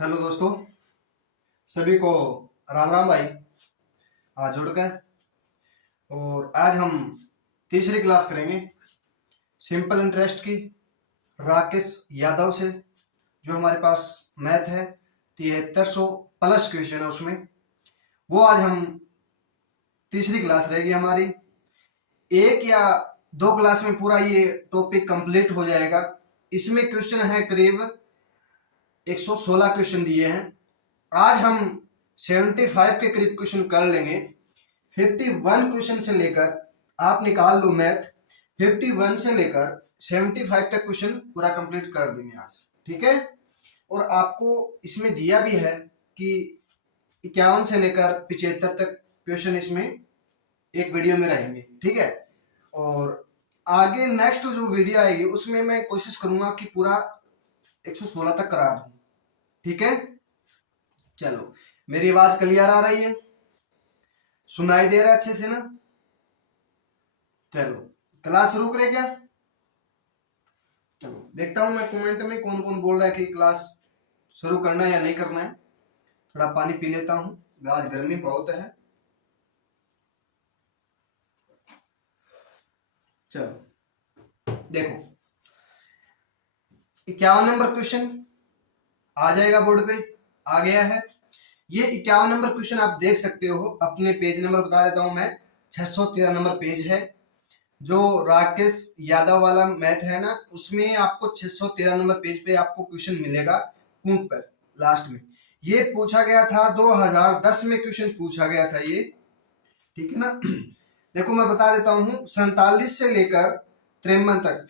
Hello दोस्तों, सभी को राम राम भाई। आज जुड़ गए और आज हम तीसरी क्लास करेंगे सिंपल इंटरेस्ट की राकेश यादव से। जो हमारे पास मैथ है 7300 प्लस क्वेश्चन है उसमें, वो आज हम तीसरी क्लास रहेगी हमारी। एक या दो क्लास में पूरा ये टॉपिक कंप्लीट हो जाएगा। इसमें क्वेश्चन है करीब 116 क्वेश्चन दिए हैं। आज हम 75 के करीब क्वेश्चन कर लेंगे। 51 क्वेश्चन से लेकर आप निकाल लो मैथ, 51 से लेकर 75 तक क्वेश्चन पूरा कंप्लीट कर देंगे आज, ठीक है। और आपको इसमें दिया भी है कि 51 से लेकर 75 तक क्वेश्चन इसमें एक वीडियो में रहेंगे, ठीक है। और आगे नेक्स्ट जो वीडियो आएगी उसमें मैं कोशिश करूंगा कि पूरा 116 तक करा दूं, ठीक है। चलो, मेरी आवाज क्लियर आ रही है, सुनाई दे रहा है अच्छे से ना? चलो, क्लास शुरू करें क्या? चलो देखता हूं मैं कमेंट में कौन कौन बोल रहा है कि क्लास शुरू करना है या नहीं करना है। थोड़ा पानी पी लेता हूं, आज गर्मी बहुत है। चलो देखो, 51 नंबर क्वेश्चन आ जाएगा बोर्ड पे, आ गया है। ये 51 नंबर क्वेश्चन आप देख सकते हो, अपने पेज नंबर बता देता हूं मैं, 613 नंबर पेज है। जो राकेश यादव वाला मैथ है ना, उसमें आपको 613 नंबर पेज पे आपको क्वेश्चन मिलेगा पूंछ पर लास्ट में। ये पूछा गया था 2010 में, क्वेश्चन पूछा गया था ये, ठीक है ना। देखो मैं बता देता हूँ, 47 से लेकर 53 तक,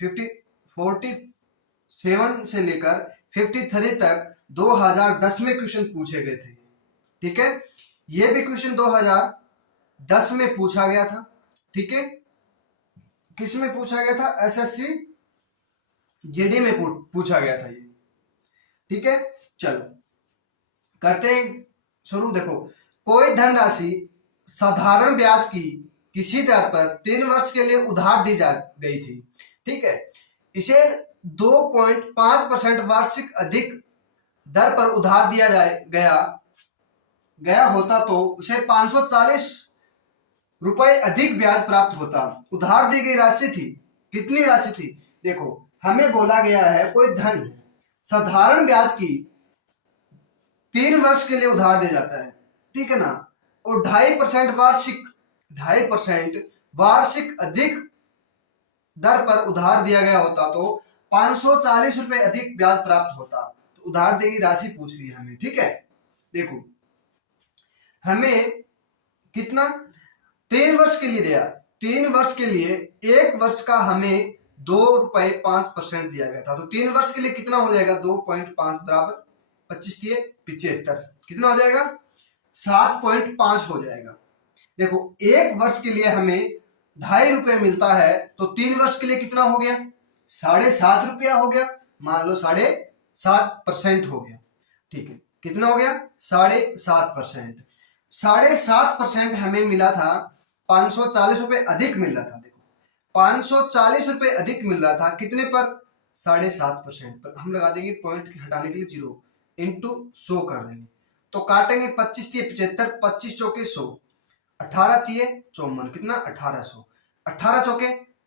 47 से लेकर 53 तक 2010 में क्वेश्चन पूछे गए थे, ठीक है। ये भी क्वेश्चन 2010 में पूछा गया था, ठीक है। किस में पूछा गया था? एसएससी जीडी में पूछा गया था ये, ठीक है। चलो करते हैं शुरू। देखो, कोई धनराशि साधारण ब्याज की किसी दर पर 3 वर्ष के लिए उधार दी जा गई थी, ठीक है। इसे 2.5% वार्षिक अधिक दर पर उधार दिया गया होता तो उसे 540 रुपए अधिक ब्याज प्राप्त होता। उधार दी गई राशि थी, कितनी राशि थी? देखो, हमें बोला गया है कोई धन साधारण ब्याज की 3 वर्ष के लिए उधार दे जाता है, ठीक है ना। और 2.5% वार्षिक अधिक दर पर उधार दिया गया होता तो 540 रुपए अधिक ब्याज प्राप्त होता। तो उधार दी गई राशि पूछ रही है हमें, ठीक है। देखो, हमें कितना 3 वर्ष के लिए दिया, 3 वर्ष के लिए 1 वर्ष का हमें 2.5% दिया गया था। तो 3 वर्ष के लिए कितना हो जाएगा? 2.5 बराबर 25 दिए 75, कितना हो जाएगा? 7.5 हो जाएगा। देखो, 1 वर्ष के लिए हमें 2.5 रुपए मिलता है, तो 3 वर्ष के लिए कितना हो गया? 7.5 रुपया हो गया। मान लो 7.5% हो गया, ठीक है। कितना हो गया? 7.5%। 7.5% हमें मिला था, 540 रुपए अधिक मिल रहा था। देखो, 540 रुपए अधिक मिल रहा था, कितने पर? 7.5% पर। हम लगा देंगे पॉइंट हटाने के लिए 0 इंटू 100 कर देंगे, तो काटेंगे 25 दिए 75, 25 चौके 100, 18 दिए 54, कितना? 1800, 18 चौके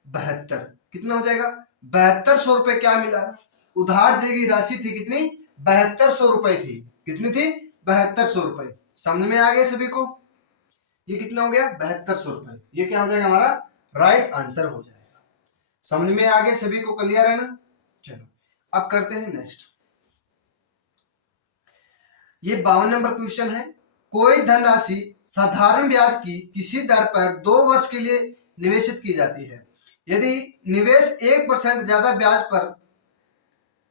72, कितना हो जाएगा? 7200 रुपए क्या मिला? उधार दी गई राशि थी कितनी? 7200 रुपए थी। कितनी थी? 7200 रुपए। समझ में आ गया सभी को? ये कितना हो गया? 7200 रुपए। ये क्या हो जाएगा? हमारा राइट आंसर हो जाएगा। समझ में आ गया सभी को? क्लियर है ना? चलो अब करते हैं नेक्स्ट। ये 52 नंबर क्वेश्चन है। कोई धनराशि साधारण ब्याज की किसी दर पर 2 वर्ष के लिए निवेशित की जाती है। यदि निवेश 1% ज्यादा ब्याज पर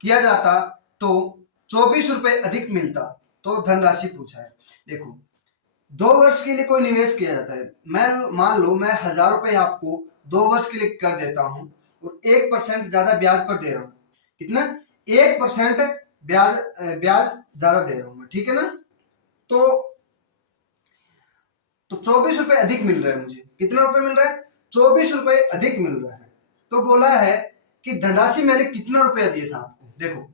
किया जाता तो 24 रुपए अधिक मिलता। तो धनराशि पूछा है। देखो, 2 वर्ष के लिए कोई निवेश किया जाता है। मैं मान लो मैं 1000 रुपए आपको 2 वर्ष के लिए कर देता हूं और 1% ज्यादा ब्याज पर दे रहा हूं। कितना? 1% ब्याज ज्यादा दे रहा हूं मैं, ठीक है ना। तो 24 रुपए अधिक मिल रहा है मुझे। कितना रुपए मिल रहा है? 24 रुपए अधिक मिल रहा है। तो बोला है कि धनराशि मैंने कितना रुपया दिया था आपको। देखो,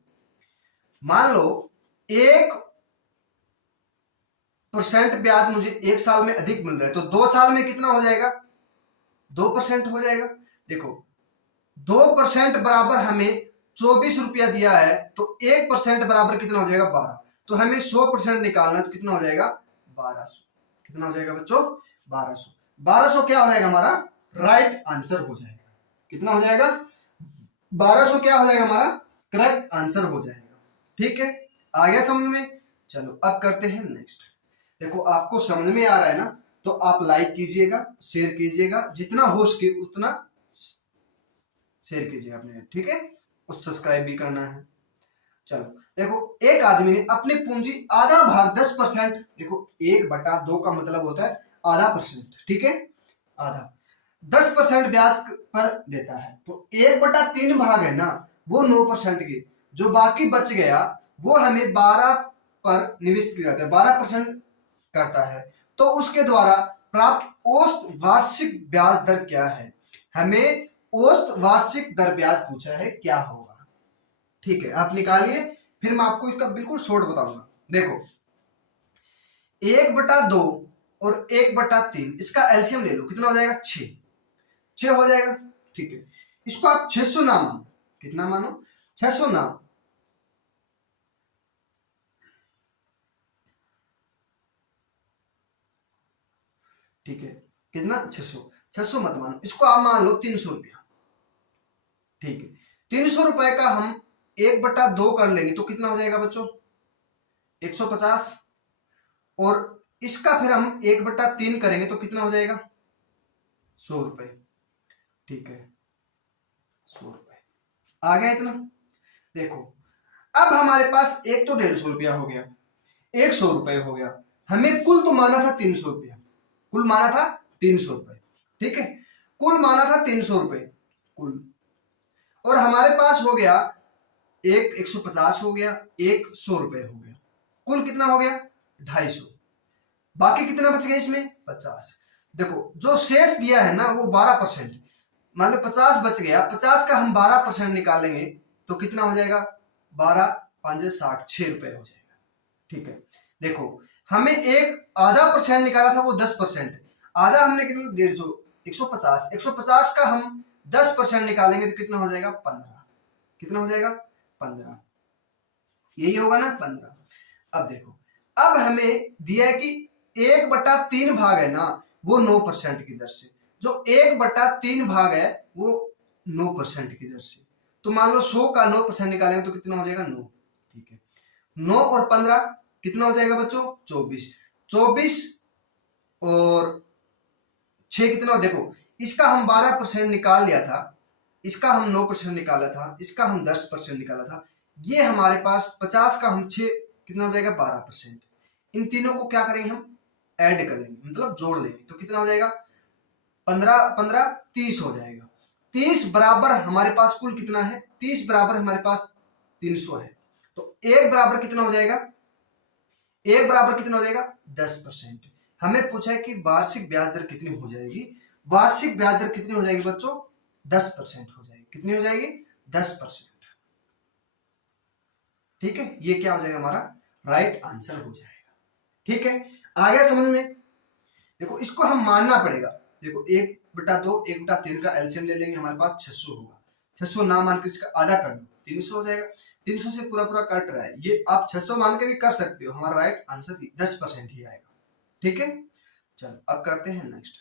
मान लो 1 परसेंट ब्याज मुझे 1 साल में अधिक मिल रहा है, तो 2 साल में कितना हो जाएगा, 2% हो जाएगा। देखो 2% बराबर हमें 24 रुपया दिया है, तो 1% बराबर कितना हो जाएगा, 12। तो हमें 100% निकालना है, तो कितना हो जाएगा, 1200। कितना हो जाएगा बच्चों, 1200। 1200 क्या हो जाएगा हमारा राइट आंसर हो जाएगा। कितना हो जाएगा, 1200 क्या हो जाएगा हमारा करेक्ट आंसर हो जाएगा। ठीक है, आ गया समझ में। चलो अब करते हैं नेक्स्ट। देखो आपको समझ में आ रहा है ना, तो आप लाइक कीजिएगा, शेयर कीजिएगा, जितना हो सके उतना शेयर कीजिएगा अपने, ठीक है, और सब्सक्राइब भी करना है। चलो देखो, एक आदमी ने अपनी पूंजी आधा भाग 10%, देखो 1/2 का मतलब होता है आधा परसेंट, ठीक है, आधा 10% ब्याज पर देता है, तो 1/3 भाग है ना वो 9% की, जो बाकी बच गया वो हमें 12 पर निवेश किया जाता है, 12% करता है। तो उसके द्वारा प्राप्त औसत वार्षिक ब्याज दर क्या है, हमें औसत वार्षिक दर ब्याज पूछा है, क्या होगा। ठीक है, आप निकालिए, फिर मैं आपको इसका बिल्कुल शॉर्ट बताऊंगा। देखो 1/2 और 1/3, इसका एलसीएम ले लो, कितना हो जाएगा, 6 हो जाएगा। ठीक है, इसको आप 600 ना मानो, कितना मानो, 600 ना, ठीक है, कितना 600 मत मानो, इसको आप मान लो 300 रुपया। ठीक है, 300 रुपए का हम 1/2 कर लेंगे तो कितना होजाएगा बच्चों, 150, और इसका फिर हम 1/3 करेंगे तो कितना हो जाएगा, 100 रुपए। ठीक है, 100 रुपए आ गया इतना। देखो अब हमारे पास एक तो 150 रुपया हो गया, एक 100 रुपए हो गया, हमें कुल तो माना था 300 रुपया, कुल माना था 300 रुपए, ठीक है, कुल माना था 300 रुपए कुल, और हमारे पास हो गया एक 150 हो गया, एक 100 रुपए हो गया, कुल कितना हो गया 250। बाकी कितना बच गया इसमें 50। देखो जो शेष दिया है ना वो 12%, मान लो 50 बच गया, 50 का हम 12% निकालेंगे तो कितना हो जाएगा, 12 5 60, 6 रुपए हो जाएगा। ठीक है, देखो हमें एक आधा परसेंट निकाला था वो 10%, आधा हमने कितना 150, 150, 150 का हम 10% निकालेंगे तो कितना हो जाएगा 15, कितना हो जाएगा 15, यही होगा ना 15। अब देखो, अब हमें दिया है कि 1/3 भाग है ना वो 9% की दर से, जो 1/3 भाग है वो 9% की दर से, तो मान लो 100 का 9% निकालेंगे तो कितना हो जाएगा 9। ठीक है, 9 और 15 कितना हो जाएगा बच्चों 24, 24 और 6 कितना, देखो इसका हम 12% निकाल लिया था, इसका हम 9% निकाला था, इसका हम 10% निकाला था, ये हमारे पास 50 का हम 6 कितना हो जाएगा 12%। इन तीनों को क्या करेंगे हम ऐड कर लेंगे, मतलब जोड़ लेंगे, तो कितना हो जाएगा 15 15 30 हो जाएगा। 30 बराबर हमारे पास कुल कितना है, 30 बराबर हमारे पास 300 है, तो एक बराबर कितना हो जाएगा, एक बराबर कितना हो जाएगा 10%। हमें पूछा है कि वार्षिक ब्याज दर कितनी हो जाएगी, वार्षिक ब्याज दर कितनी हो जाएगी बच्चों 10% हो जाएगी, कितनी हो जाएगी 10%। ठीक है, ये क्या हो जाएगा हमारा राइट आंसर हो जाएगा। ठीक है, आ गया समझ में। देखो इसको हम मानना पड़ेगा, देखो 1/2 1/3 का एलसीएम ले लेंगे, हमारे पास 600 होगा, 600 ना मान के इसका आधा कर लो 300 हो जाएगा, 300 से पूरा पूरा कट रहा है, ये आप 600 मान के भी कर सकते हो, हमारा राइट आंसर 10% ही आएगा। ठीक है, चलो अब करते हैं नेक्स्ट।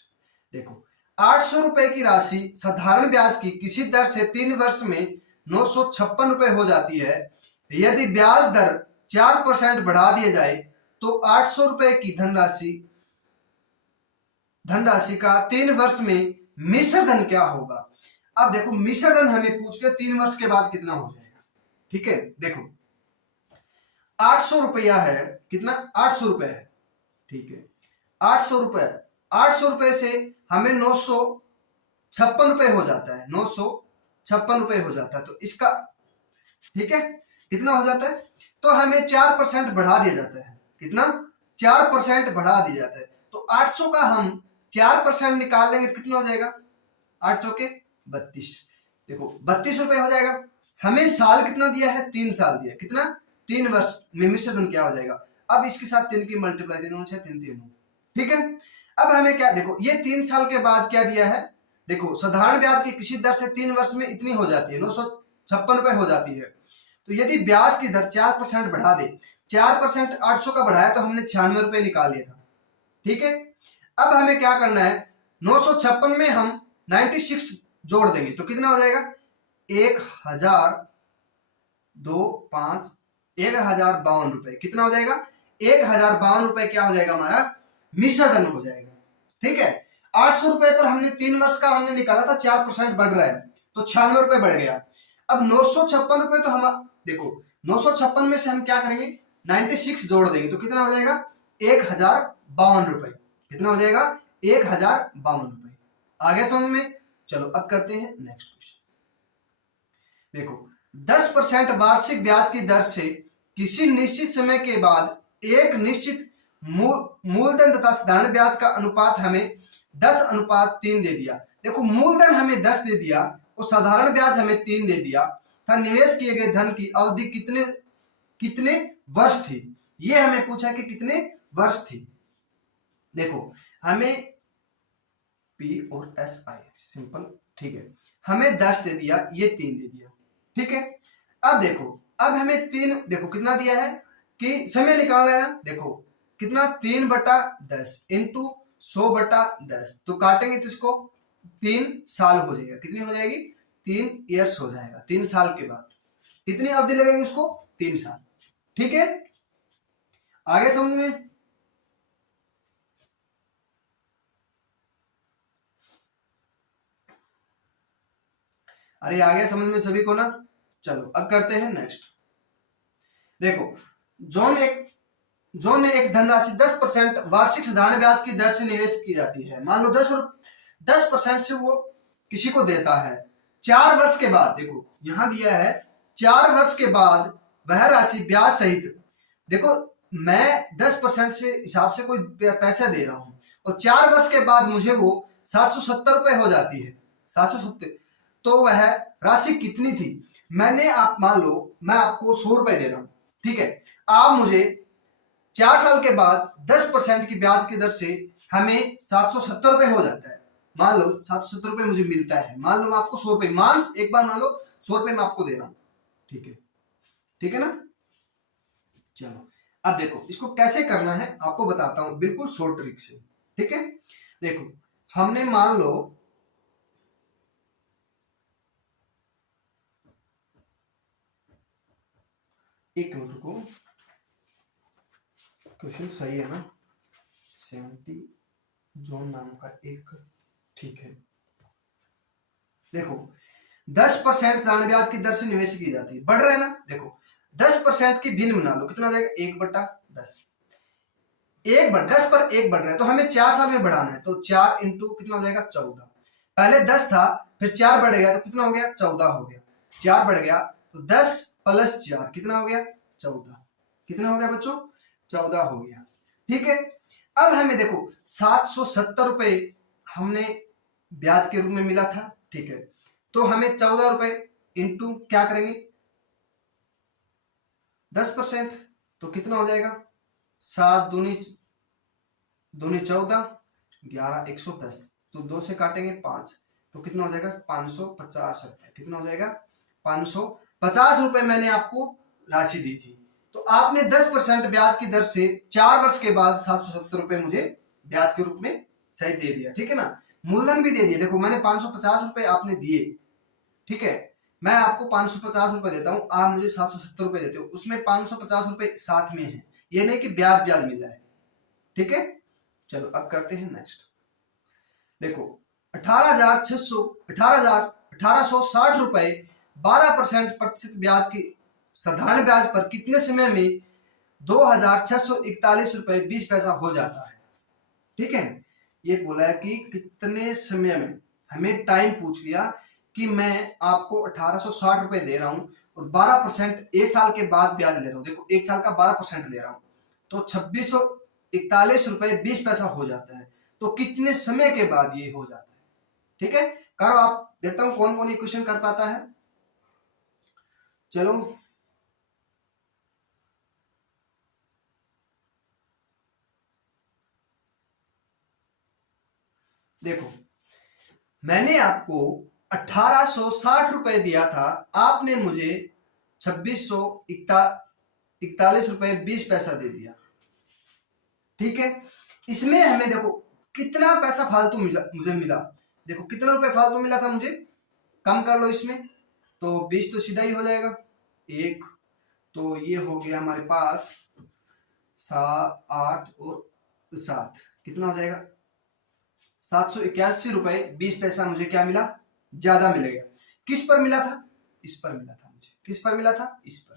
देखो 800 रुपए की राशि साधारण ब्याज की किसी दर से 3 वर्ष में 956 रुपए हो जाती है, यदि ब्याज दर 4% बढ़ा दिया जाए तो 800 रुपए की धनराशि का 3 वर्ष में मिश्र धन क्या होगा। अब देखो मिश्र धन हमें पूछ के 3 वर्ष के बाद कितना हो जाएगा। ठीक है, देखो 800 रुपया है, कितना 800 रुपए है, ठीक है 800 रुपए, 800 रुपए से हमें 956 रुपए हो जाता है, 956 रुपए हो जाता है, तो इसका ठीक है कितना हो जाता है, तो हमें 4% बढ़ा दिया जाता है, कितना 4% बढ़ा दिया जाता है, तो 800 का हम 4% निकाल लेंगे तो कितना हो जाएगा 8 चौके 32, देखो 32 रुपए हो जाएगा। हमें साल कितना दिया है 3 साल दिया, कितना 3 वर्ष में मिश्र धन क्या हो जाएगा अब इसके साथ 3 की मल्टीप्लाई, 3 6 3 3, ठीक है। अब हमें क्या, देखो ये 3 साल के बाद क्या दिया है, देखो साधारण ब्याज की किसी दर से 3 वर्ष में इतनी हो जाती है, 956 रुपए हो जाती है। तो यदि ब्याज की दर 4% बढ़ा दे, 4% 800 का बढ़ाया तो हमने 96 रुपए निकाल लिया था, ठीक है। अब हमें क्या करना है, 956 में हम 96 जोड़ देंगे तो कितना हो जाएगा, 1052 रुपए, कितना हो जाएगा, 1052 रुपए क्या हो जाएगा हमारा मिश्र धन हो जाएगा, ठीक है। 800 रुपए पर हमने 3 वर्ष का हमने निकाला था, 4% बढ़ रहा है तो 96 रुपए बढ़ गया। अब 956 रुपए तो हम देखो 956 में से हम क्या करेंगे, 96 जोड़ देंगे तो कितना हो जाएगा, 1052 रुपए, कितना हो जाएगा, 1052 रुपए। आगे समझ में, चलो अब करते हैं नेक्स्ट क्वेश्चन। देखो 10% वार्षिक ब्याज की दर से किसी निश्चित समय के बाद एक निश्चित मूलधन तथा साधारण ब्याज का अनुपात हमें 10:3 दे दिया। देखो मूलधन हमें 10 दे दिया और साधारण ब्याज हमें 3 दे दिया था। निवेश किए गए धन की अवधि कितने वर्ष थी, ये हमें पूछा कि कितने वर्ष थी। देखो हमें पी और एस आई सिंपल, ठीक है, हमें 10 दे दिया, ये 3 दे दिया, ठीक है। अब देखो, अब हमें 3, देखो कितना दिया है कि समय निकालना है, देखो कितना 3/10 इंटू 100/10, तो काटेंगे तो इसको 3 साल हो जाएगा, कितनी हो जाएगी, 3 ईयर्स हो जाएगा। 3 साल के बाद कितनी अवधि लगेगी उसको, 3 साल, ठीक है। आगे समझ में, अरे आगे समझ में सभी को ना। चलो अब करते हैं नेक्स्ट। देखो जोन ने एक धनराशि 10% वार्षिक साधारण ब्याज की दर से निवेश की जाती है। मान लो 10% से वो किसी को देता है। 4 वर्ष के बाद, देखो यहां दिया है 4 वर्ष के बाद वह राशि ब्याज सहित, देखो मैं 10% से हिसाब से कोई पैसा दे रहा हूं और 4 वर्ष के बाद मुझे वो 770 रुपए हो जाती है, 770, तो वह राशि कितनी थी। मैंने, आप मान लो मैं आपको 100 रुपए दे रहा हूं, ठीक है, आप मुझे 4 साल के बाद 10% की ब्याज की दर से हमें 770 रुपए हो जाता है। मान लो 770 रुपए मुझे मिलता है, मान लो मैं आपको 100 रुपए, एक बार मान लो 100 रुपए मैं आपको दे रहा हूं, ठीक है, ठीक है ना। चलो अब देखो इसको कैसे करना है आपको बताता हूं, बिल्कुल शॉर्ट ट्रिक से, ठीक है। देखो हमने मान लो, एक मिनट को, क्वेश्चन सही है ना, 70 जोन नाम का एक, ठीक है। देखो 10% साधारण ब्याज की दर से निवेश की जाती है, बढ़ रहा है ना। देखो 10% की भिन्न बना लो, कितना हो जाएगा, 1/10, 10 पर 1 बढ़ रहा है तो हमें 4 साल में बढ़ाना है, तो 4 इंटू कितना हो जाएगा, 14। पहले 10 था, फिर 4 बढ़ गया तो कितना हो गया, 14 हो गया। 4 बढ़ गया तो 10 + 4 कितना हो गया, 14। कितना हो गया बच्चों, 14 हो गया, ठीक है। अब हमें देखो 770 रुपए हमने ब्याज के रूप में मिला था, ठीक है, तो हमें 14 रुपए इंटू क्या करेंगे, 10%, तो कितना हो जाएगा, 7 दूनी 14, 11 110, तो 2 से काटेंगे 5, तो कितना हो जाएगा, 550 रुपए, कितना हो जाएगा, 550 रुपए मैंने आपको राशि दी थी। तो आपने 10% ब्याज की दर से 4 वर्ष के बाद 770 रुपए मुझे ब्याज के रूप में सही दे दिया, ठीक है ना। मूलधन भी दे दिया, देखो मैंने 550 रुपए आपने दिए, ठीक है, मैं आपको 550 रुपए देता हूं, आप मुझे 770 रुपए देते हो, उसमें 550 रुपए साथ में है, ये नहीं कि ब्याज मिला है, ठीक है। चलो अब करते हैं नेक्स्ट। देखो 18,60 रुपए 12% प्रतिशत ब्याज की साधारण ब्याज पर कितने समय में 2,641 रुपए 20 पैसा हो जाता है, ठीक है। ये बोला है कि कितने समय में, हमें टाइम पूछ लिया कि मैं आपको 1860 रुपए दे रहा हूं और 12% 1 साल के बाद ब्याज ले रहा हूं, देखो 1 साल का 12% ले रहा हूं, तो 2641 रुपए 20 पैसा हो जाता है, तो कितने समय के बाद ये हो जाता है, ठीक है। करो आप, देखता हूं कौन कौन ये क्वेश्चन कर पाता है। चलो देखो मैंने आपको 1860 रुपए दिया था, आपने मुझे 2641 रुपए 20 पैसा दे दिया। ठीक है, इसमें हमें देखो कितना पैसा फालतू मुझे मिला। देखो कितना रुपए फालतू मिला था मुझे, कम कर लो इसमें, तो 20 तो सीधा ही हो जाएगा। एक तो ये हो गया हमारे पास 7, 8 और 7, कितना हो जाएगा 781 रुपए 20 पैसा मुझे क्या मिला, ज्यादा मिल गया। किस पर मिला था, इस पर मिला था मुझे। किस पर मिला था, इस पर,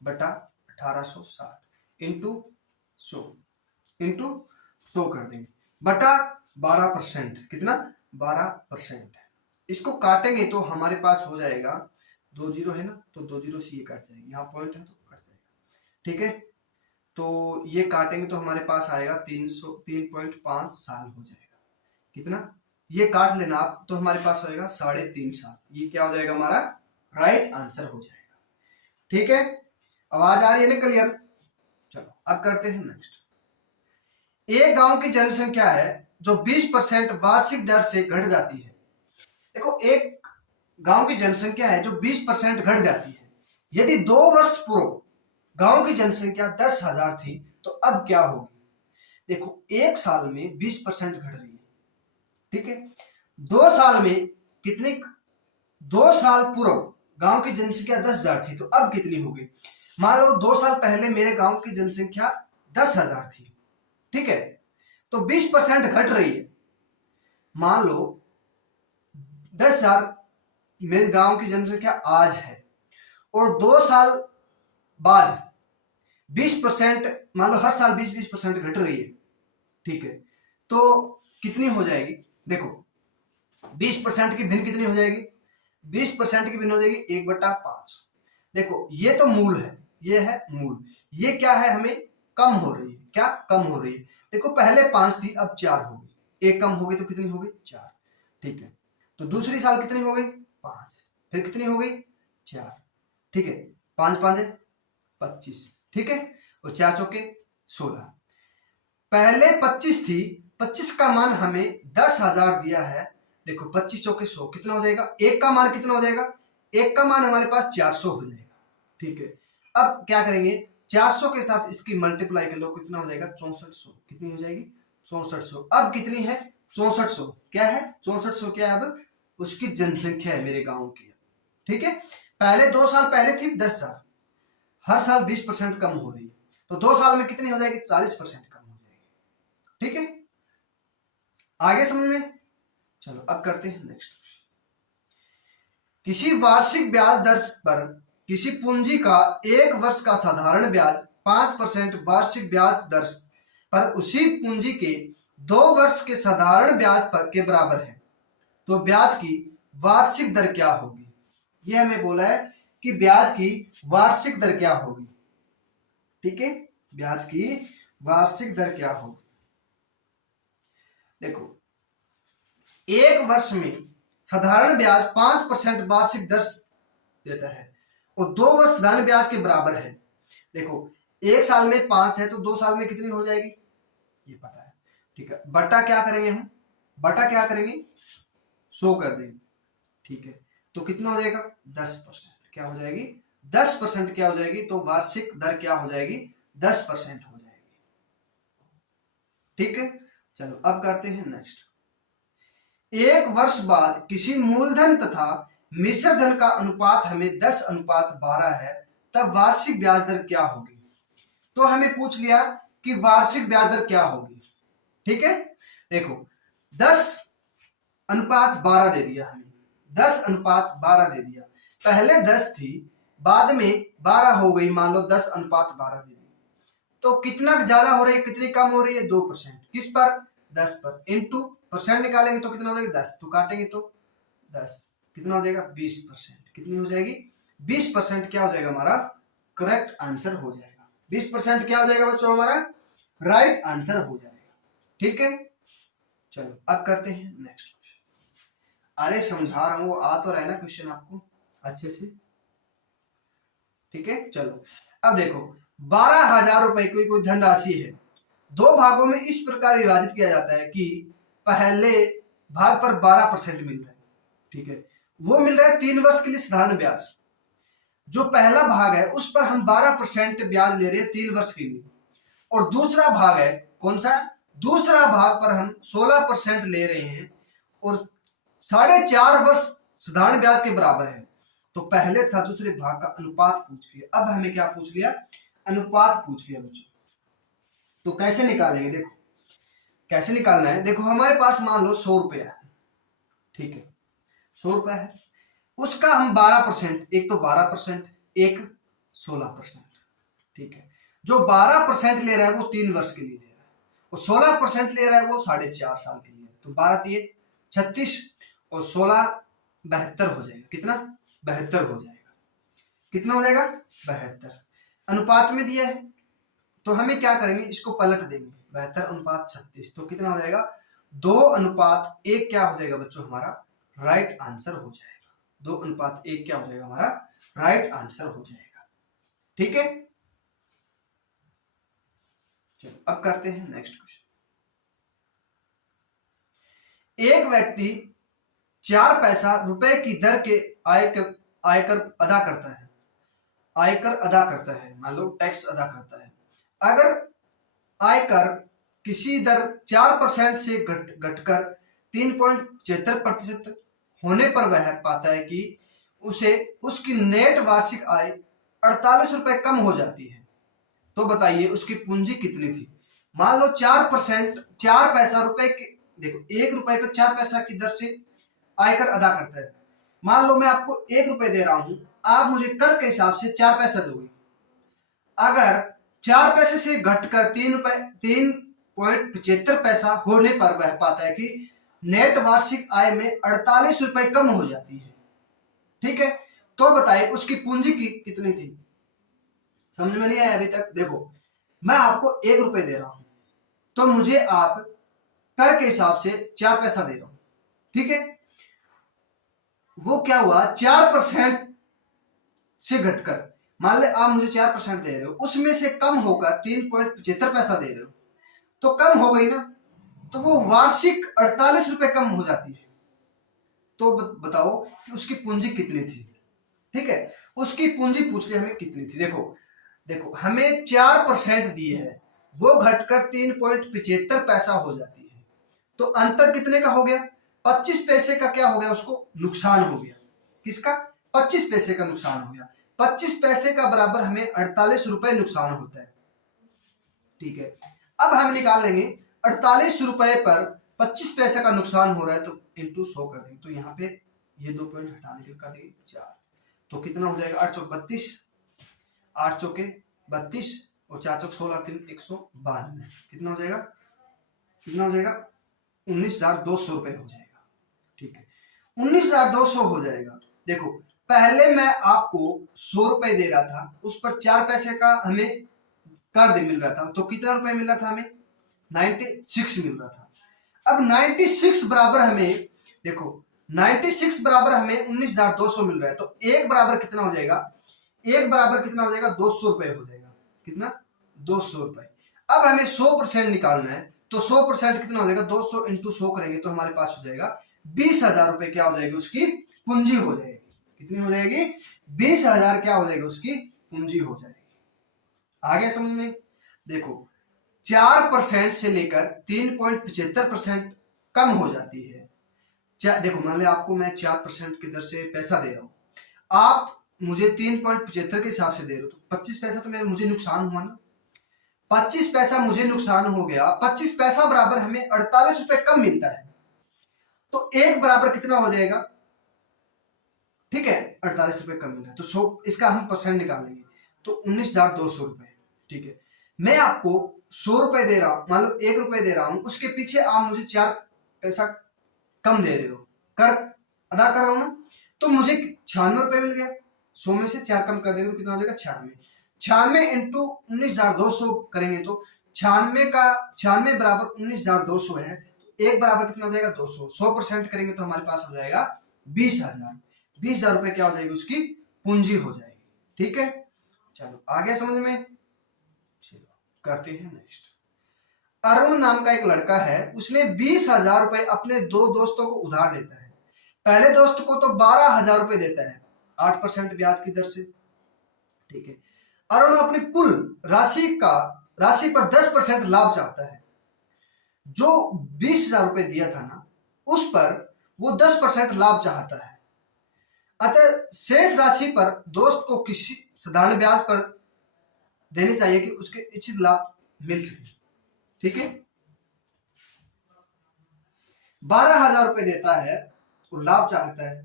बटा 1860 इंटू 100 कर देंगे, बटा 12%, कितना 12%। इसको काटेंगे तो हमारे पास हो जाएगा, 2 जीरो है ना, तो 2 जीरो से ये कट जाएगी, यहाँ पॉइंट है तो कट जाएगा। ठीक है, तो ये काटेंगे तो हमारे पास आएगा 3.5 साल हो जाएगा। कितना, ये काट लेना आप, तो हमारे पास होएगा 3.5 साल। ये क्या हो जाएगा, हमारा राइट आंसर हो जाएगा। ठीक है, आवाज आ रही है ना क्लियर। चलो अब करते हैं नेक्स्ट। एक गांव की जनसंख्या है जो 20% वार्षिक दर से घट जाती है। देखो एक गांव की जनसंख्या है जो 20% घट जाती है। यदि 2 वर्ष पूर्व गांव की जनसंख्या 10,000 थी तो अब क्या होगी। देखो एक साल में 20% घट रही है। ठीक है, 2 साल में कितनी, 2 साल पूर्व गांव की जनसंख्या 10,000 थी तो अब कितनी होगी। मान लो 2 साल पहले मेरे गांव की जनसंख्या 10,000 थी। ठीक है, तो 20% घट रही है। मान लो 10,000 मेरे गांव की जनसंख्या आज है और 2 साल बाद 20%, मान लो हर साल 20% घट रही है। ठीक है, तो कितनी हो जाएगी, देखो 20% की भिन्न कितनी हो जाएगी, 20% की भिन्न हो जाएगी 1/5। देखो ये तो मूल है, ये है मूल, ये क्या है, हमें कम हो रही है। क्या कम हो रही है, देखो पहले 5 थी अब 4 हो गई, एक कम हो गई तो कितनी हो गई, 4। ठीक है, तो दूसरी साल कितनी हो गई, 5, फिर कितनी हो गई, 4। ठीक है, 5 5 है 25। ठीक है, और 4 चौके 16। पहले 25 थी, 25 का मान हमें 10,000 दिया है। देखो 25 चौके 100, कितना हो जाएगा, एक का मान कितना हो जाएगा, एक का मान हमारे पास 400 हो जाएगा। ठीक है, अब क्या करेंगे, 400 के साथ इसकी मल्टीप्लाई कर लो, कितना हो जाएगा 6400। कितनी हो जाएगी 6400। अब कितनी है 6400, क्या है 6400, क्या है अब उसकी जनसंख्या है मेरे गांव की। ठीक है, पहले 2 साल पहले थी 10,000, हर साल 20% कम हो रही है, तो 2 साल में कितनी हो जाएगी 40% कम हो जाएगी। ठीक है, आगे समझ में। चलो अब करते हैं नेक्स्ट। किसी वार्षिक ब्याज दर पर किसी पूंजी का 1 वर्ष का साधारण ब्याज 5% वार्षिक ब्याज दर पर उसी पूंजी के 2 वर्ष के साधारण ब्याज पर के बराबर है, तो ब्याज की वार्षिक दर क्या होगी। यह हमें बोला है कि ब्याज की वार्षिक दर क्या होगी। ठीक है, ब्याज की वार्षिक दर क्या होगी। देखो 1 वर्ष में साधारण ब्याज 5% वार्षिक दर देता है और 2 वर्ष साधारण ब्याज के बराबर है। देखो 1 साल में 5 है तो 2 साल में कितनी हो जाएगी, ये पता है। ठीक है, बटा क्या करेंगे हम, बटा क्या करेंगे 100 कर देंगे। ठीक है, तो कितना हो जाएगा 10%, क्या हो जाएगी 10% क्या हो जाएगी, तो वार्षिक दर क्या हो जाएगी 10% हो जाएगी। ठीक है, चलो अब करते हैं नेक्स्ट। 1 वर्ष बाद किसी मूलधन तथा मिश्र धन का अनुपात हमें 10:12 है, तब वार्षिक ब्याज दर क्या होगी। तो हमें पूछ लिया कि वार्षिक ब्याज दर क्या होगी। ठीक है, देखो 10:12 दे दिया हमें, 10:12 दे दिया। पहले 10 थी, बाद में 12 हो गई, मान लो 10:12 दे दी, तो कितना ज्यादा हो रही है, कितनी कम हो रही है 2%। किस पर, 10 पर, इंटू परसेंट निकालेंगे तो कितना हो जाएगा 10, तो काटेंगे तो 10, कितना हो जाएगा 20%। कितनी हो जाएगी 20%, क्या हो जाएगा हमारा करेक्ट आंसर हो जाएगा। 20% क्या हो जाएगा बच्चों, हमारा राइट आंसर हो जाएगा। ठीक है, चलो अब करते हैं नेक्स्ट क्वेश्चन। अरे समझा रहा हूं, आ तो रहा है ना क्वेश्चन आपको अच्छे से। ठीक है, चलो अब देखो 12,000 रुपए की कोई धनराशि है, 2 भागों में इस प्रकार विभाजित किया जाता है कि पहले भाग पर 12% मिल रहा है, ठीक है, वो मिल रहा है 3 वर्ष के लिए साधारण ब्याज। जो पहला भाग है उस पर हम 12% ब्याज ले रहे हैं 3 वर्ष के लिए, और दूसरा भाग है कौन सा, दूसरा भाग पर हम 16% ले रहे हैं और 4.5 वर्ष साधारण ब्याज के बराबर है। तो पहले था दूसरे भाग का अनुपात पूछ लिया, अब हमें क्या पूछ लिया, अनुपात पूछ लिया बच्चों। तो कैसे निकालेंगे, देखो कैसे निकालना है। देखो हमारे पास मान लो 100 रुपया है, ठीक है, 100 रुपया है, उसका हम 12%, एक तो 12%, एक 16%, ठीक है। जो 12% ले रहा है वो 3 वर्ष के लिए ले रहा है, और 16% ले रहा है वो 4.5 साल के लिए। तो 12 दिए 36 और 16 72 हो जाएगा, कितना 72 हो जाएगा, कितना हो जाएगा 72, अनुपात में दिया है। तो हमें क्या करेंगे, इसको पलट देंगे, 72:36, तो कितना हो जाएगा 2:1 क्या हो जाएगा बच्चों, हमारा राइट आंसर हो जाएगा। 2:1 क्या हो जाएगा, हमारा राइट आंसर हो जाएगा, ठीक है। चलो अब करते हैं नेक्स्ट क्वेश्चन। एक व्यक्ति 4 पैसा रुपए की दर के आयकर अदा करता है, आयकर अदा करता है, मान लो टैक्स अदा करता है। अगर आयकर किसी दर 4% से घटकर 3.75% होने पर वह पाता है कि उसे उसकी नेट वार्षिक आय 48 रुपए कम हो जाती है, तो बताइए उसकी पूंजी कितनी थी। मान लो 4%, 4 पैसा रुपए के, देखो 1 रुपए पे 4 पैसा की दर से आयकर अदा करता है। मान लो मैं आपको 1 रुपए दे रहा हूं, आप मुझे कर के हिसाब से 4 पैसा दोगे। अगर 4 पैसे से घटकर 3.75 पैसा होने पर वह पाता है कि नेट वार्षिक आय में 48 रुपए कम हो जाती है, ठीक है, तो बताइए उसकी पूंजी कितनी थी। समझ में नहीं आया अभी तक। देखो मैं आपको 1 रुपए दे रहा हूं, तो मुझे आप कर के हिसाब से 4 पैसा दे रहा हूं, ठीक है। वो क्या हुआ, 4% से घटकर, मान ले आप मुझे 4% दे रहे हो, उसमें से कम होकर 3.75 पैसा दे रहे हो, तो कम हो गई ना, तो वो वार्षिक 48 रुपए कम हो जाती है। तो बताओ कि उसकी पूंजी कितनी थी, ठीक है, उसकी पूंजी पूछ ली हमें कितनी थी। देखो देखो हमें 4% दिए है, वो घटकर 3.75 पैसा हो जाती है, तो अंतर कितने का हो गया, 25 पैसे का क्या हो गया, उसको नुकसान हो गया। किसका, 25 पैसे का नुकसान हो गया। 25 पैसे का बराबर हमें 48 रुपए नुकसान होता है, ठीक है। अब हम निकाल लेंगे 48 रुपए पर 25 पैसे का नुकसान हो रहा है, तो इंटू 100 कर देंगे, तो यहाँ पे ये 2 पॉइंट हटाने के लिए कर देंगे 4, तो कितना हो जाएगा 8 चौक 32, 8 चौके 32 और 4 चौक 16, 3 192, कितना हो जाएगा, कितना हो जाएगा 19,200 रुपए हो जाएगा, ठीक है, 19,200 हो जाएगा। देखो पहले मैं आपको 100 रुपए दे रहा था, उस पर 4 पैसे का हमें कर दे मिल रहा था, तो कितना रुपए मिल रहा था हमें 96 मिल रहा था। अब 96 बराबर हमें, देखो 96 बराबर हमें 19,200 मिल रहा है, तो एक बराबर कितना हो जाएगा, एक बराबर कितना हो जाएगा 200 रुपए हो जाएगा, कितना 200 रुपए। अब हमें 100% निकालना है, तो 100% कितना हो जाएगा, 200 इंटू 100 करेंगे तो हमारे पास हो जाएगा 20,000 रुपए क्या हो जाएगी, उसकी पूंजी हो जाएगी। कितनी हो जाएगी, 20,000 क्या हो जाएगी, उसकी पूंजी हो जाएगी। आगे समझने, देखो 4% से लेकर 3.75% कम हो जाती है। देखो मान लिया आपको मैं 4% की दर से पैसा दे रहा हूं, आप मुझे 3.75 के हिसाब से दे रहे हो, तो 25 पैसा तो मेरे मुझे नुकसान हुआ ना, 25 पैसा मुझे नुकसान हो गया। 25 पैसा बराबर हमें 48 रुपए कम मिलता है, तो एक बराबर कितना हो जाएगा, ठीक है 48 रुपए कम मिल रहा है, तो 100 इसका हम परसेंट निकालेंगे, तो 19,200 रुपए, ठीक है। मैं आपको 100 रुपए दे रहा हूं, मान लो 1 रुपए दे रहा हूं, उसके पीछे आप मुझे 4 पैसा कम दे रहे हो, कर अदा कर रहा हूं ना, तो मुझे 96 रुपए मिल गया। 100 में से 4 कम कर देंगे तो कितना हो जाएगा 96, 96 इंटू 19,200 करेंगे तो 96 का 96 बराबर 19,200 है, तो एक बराबर कितना हो जाएगा 200, 100% करेंगे तो हमारे पास हो जाएगा 20,000, 20,000 रुपए क्या हो जाएगी, उसकी पूंजी हो जाएगी, ठीक है। चलो आगे समझ में, चलो करते हैं नेक्स्ट। अरुण नाम का एक लड़का है, उसने 20,000 रुपए अपने दो दोस्तों को उधार देता है। पहले दोस्त को तो 12,000 रुपए देता है 8% ब्याज की दर से, ठीक है। अरुण अपनी कुल राशि पर 10% लाभ चाहता है। जो 20,000 रुपए दिया था ना, उस पर वो 10% लाभ चाहता है। अतः शेष राशि पर दोस्त को किसी साधारण ब्याज पर देनी चाहिए कि उसके इच्छित लाभ मिल सके, ठीक है। 12,000 रुपए देता है और लाभ चाहता है,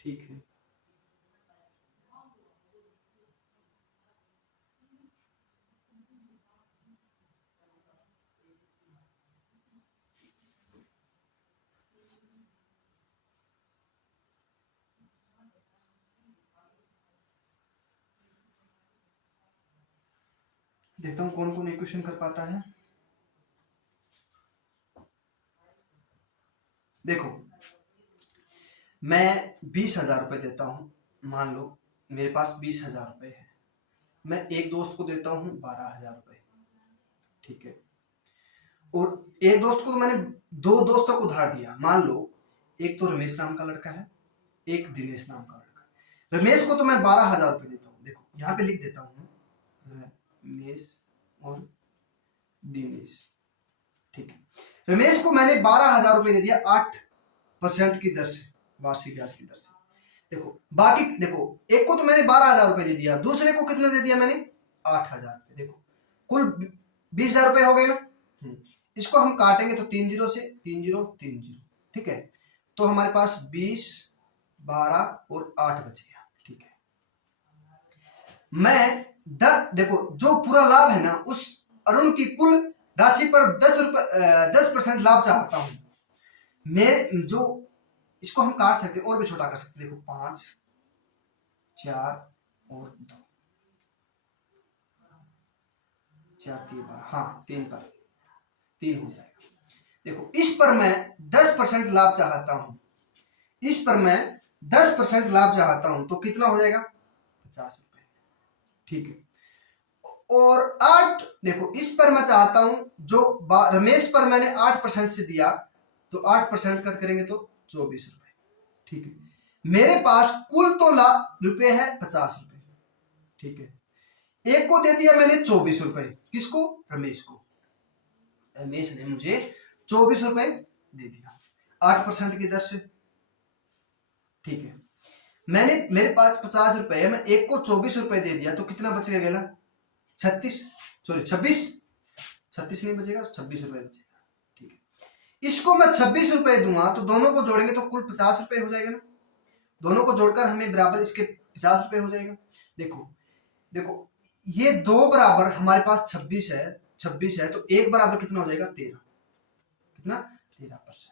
ठीक है। देखता हूं कौन कौन इक्वेशन कर पाता है। देखो, मैं 20,000 रुपए देता हूं, मान लो मेरे पास 20,000 रुपए है। मैं एक दोस्त को देता हूं 12,000 रुपए, ठीक है। और एक दोस्त को तो मैंने दो दोस्तों को उधार दिया। मान लो एक तो रमेश नाम का लड़का है, एक दिनेश नाम का लड़का। रमेश को तो मैं 12,000 रुपए देता हूँ। देखो यहाँ पे लिख देता हूँ रमेश और दिनेश, ठीक है। रमेश को मैंने 12,000 रुपए दे दिया 8% की दर से, वार्षिक ब्याज की दर से। देखो बाकी, देखो एक को तो मैंने 12,000 रुपए दे दिया, दूसरे को कितना दे दिया मैंने 8,000 रुपए। देखो कुल 20,000 रुपए हो गए ना। इसको हम काटेंगे तो 3 जीरो से 3 जीरो 3 जीरो, ठीक है। तो हमारे पास 20, 12 और 8 बच गया, ठीक है। मैं देखो जो पूरा लाभ है ना, उस अरुण की कुल राशि पर 10% लाभ चाहता हूं मैं। जो इसको हम काट सकते हैं और भी छोटा कर सकते हैं। देखो 5, 4 और 2, 4 3 बार, हाँ 3 पर 3 हो जाएगा। देखो इस पर मैं 10% लाभ चाहता हूं, इस पर मैं 10% लाभ चाहता हूं, तो कितना हो जाएगा 50 रुपए, ठीक है। और 8, देखो इस पर मैं चाहता हूं, जो रमेश पर मैंने 8% से दिया, तो 8% कर करेंगे तो 24 रुपए, ठीक है। मेरे पास कुल तो रुपए है 50 रुपए, ठीक है। एक को दे दिया मैंने 24 रुपए, किसको, रमेश को। रमेश ने मुझे 24 रुपए दे दिया 8% की दर से, ठीक है। मेरे पास 50 रुपए है, मैं एक को 24 रुपए दे दिया, तो कितना बच गया 36 नहीं बचेगा, 26 रुपए बचेगा, ठीक है। इसको मैं 26 रुपए दूंगा तो दोनों को जोड़ेंगे तो कुल 50 रुपए हो जाएगा ना। दोनों को जोड़कर हमें बराबर इसके 50 रुपए हो जाएगा। देखो ये दो बराबर हमारे पास 26 है, तो एक बराबर कितना हो जाएगा 13, कितना 13%।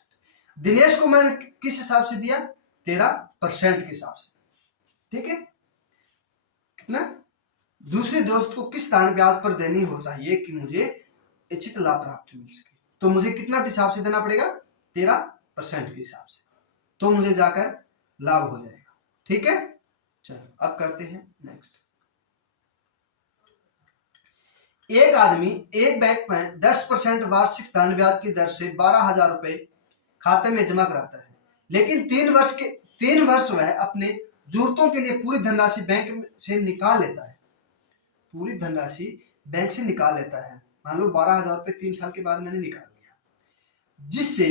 दिनेश को मैंने किस हिसाब से दिया 13% के हिसाब से, ठीक है। कितना, दूसरे दोस्त को किस साधारण ब्याज पर देनी हो चाहिए कि मुझे इच्छित लाभ प्राप्त मिल सके, तो मुझे कितना हिसाब से देना पड़ेगा 13% के हिसाब से, तो मुझे जाकर लाभ हो जाएगा, ठीक है। चलो अब करते हैं नेक्स्ट। एक आदमी एक बैंक में 10% वार्षिक साधारण ब्याज की दर से 12,000 रुपए खाते में जमा कराता है, लेकिन 3 वर्ष वह अपने जरूरतों के लिए पूरी धनराशि बैंक से निकाल लेता है। पूरी धनराशि बैंक से निकाल लेता है, मान लो 12,000 रुपए 3 साल के बाद मैंने निकाल लिया, जिससे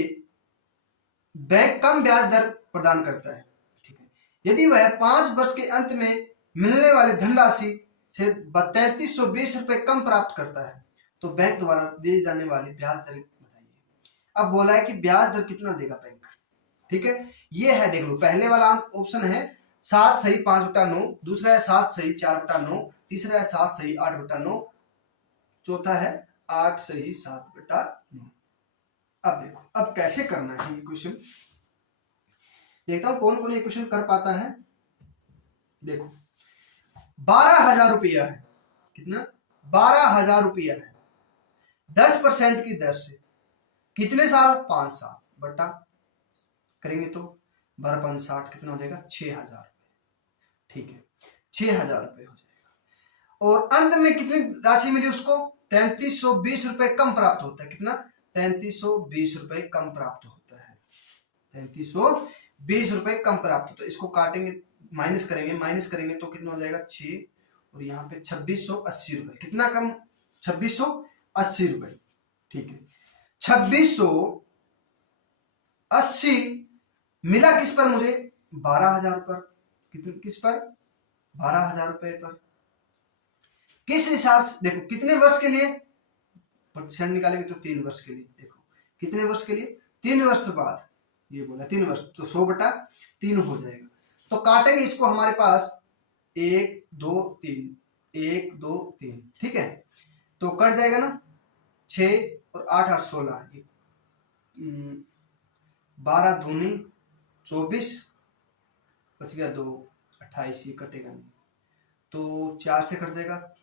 बैंक कम ब्याज दर प्रदान करता है, ठीक है। यदि वह 5 वर्ष के अंत में मिलने वाली धनराशि से 3,320 रुपए कम प्राप्त करता है, तो बैंक द्वारा दी जाने वाली ब्याज दर बताइए। अब बोला है कि ब्याज दर कितना देगा बैंक, ठीक है। ये है, देख लो पहले वाला ऑप्शन है 7 सही 5/9, दूसरा है 7 सही 4/9, तीसरा है 7 सही 8/9, चौथा है 8 सही 7/9। अब देखो अब कैसे करना है ये क्वेश्चन, देखता हूं कौन कौन ये क्वेश्चन कर पाता है। देखो 12,000 रुपया है, कितना 12,000 रुपया है, 10% की दर से, कितने साल 5 साल, बटा करेंगे तो 12 5 60, कितना हो जाएगा 6,000 रुपए, ठीक है। 6,000 रुपए हो जाएगा। और अंत में कितनी राशि मिली उसको 3320 रुपए कम प्राप्त होता है। कितना? 3320 रुपए कम प्राप्त होता है। 3320 रुपए कम प्राप्त होता है। इसको काटेंगे, माइनस करेंगे तो कितना हो जाएगा? 6 और यहाँ पे 2680 रुपए। कितना कम? 2680 रुपए। ठीक है, 2680 मिला किस पर मुझे? 12,000 पर। किस पर? 12,000 रुपए पर। किस हिसाब से? देखो कितने वर्ष के लिए प्रतिशत निकालेंगे? तो 3 वर्ष के लिए। देखो कितने वर्ष के लिए? 3 वर्ष बाद। ये बोला 3 वर्ष, तो 100/3 हो जाएगा। तो काटेंगे इसको, हमारे पास 1 2 3 1 2 3। ठीक है, तो कट जाएगा ना। 6 और 8 8 16, 12 दूनी 24, बच गया 2, 28। ये कटेगा नहीं तो 4 से कट जाएगा।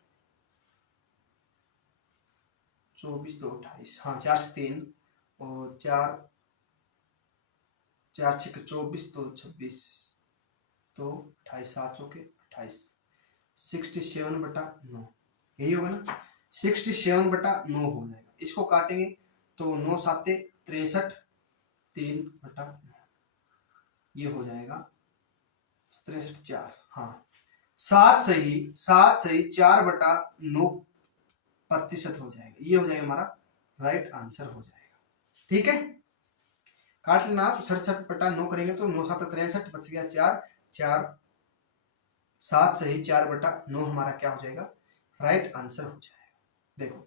24 2 28, हाँ 4 से 3 और 4 4 6 24 तो 26 तो 28, 7 सौ के 28, 67/9। यही होगा ना? 67/9 हो जाएगा। इसको काटेंगे तो 9 7 63, 3/9 ये हो जाएगा 63 4। हाँ 7 सही 4/9% हो जाएगा। ये हो जाएगा हमारा राइट आंसर हो जाएगा। ठीक है, काट लेना आप। 67/9 करेंगे तो 9 7 63, बच गया 4 4 7 सही 4/9 हमारा क्या हो जाएगा? राइट आंसर हो जाएगा। देखो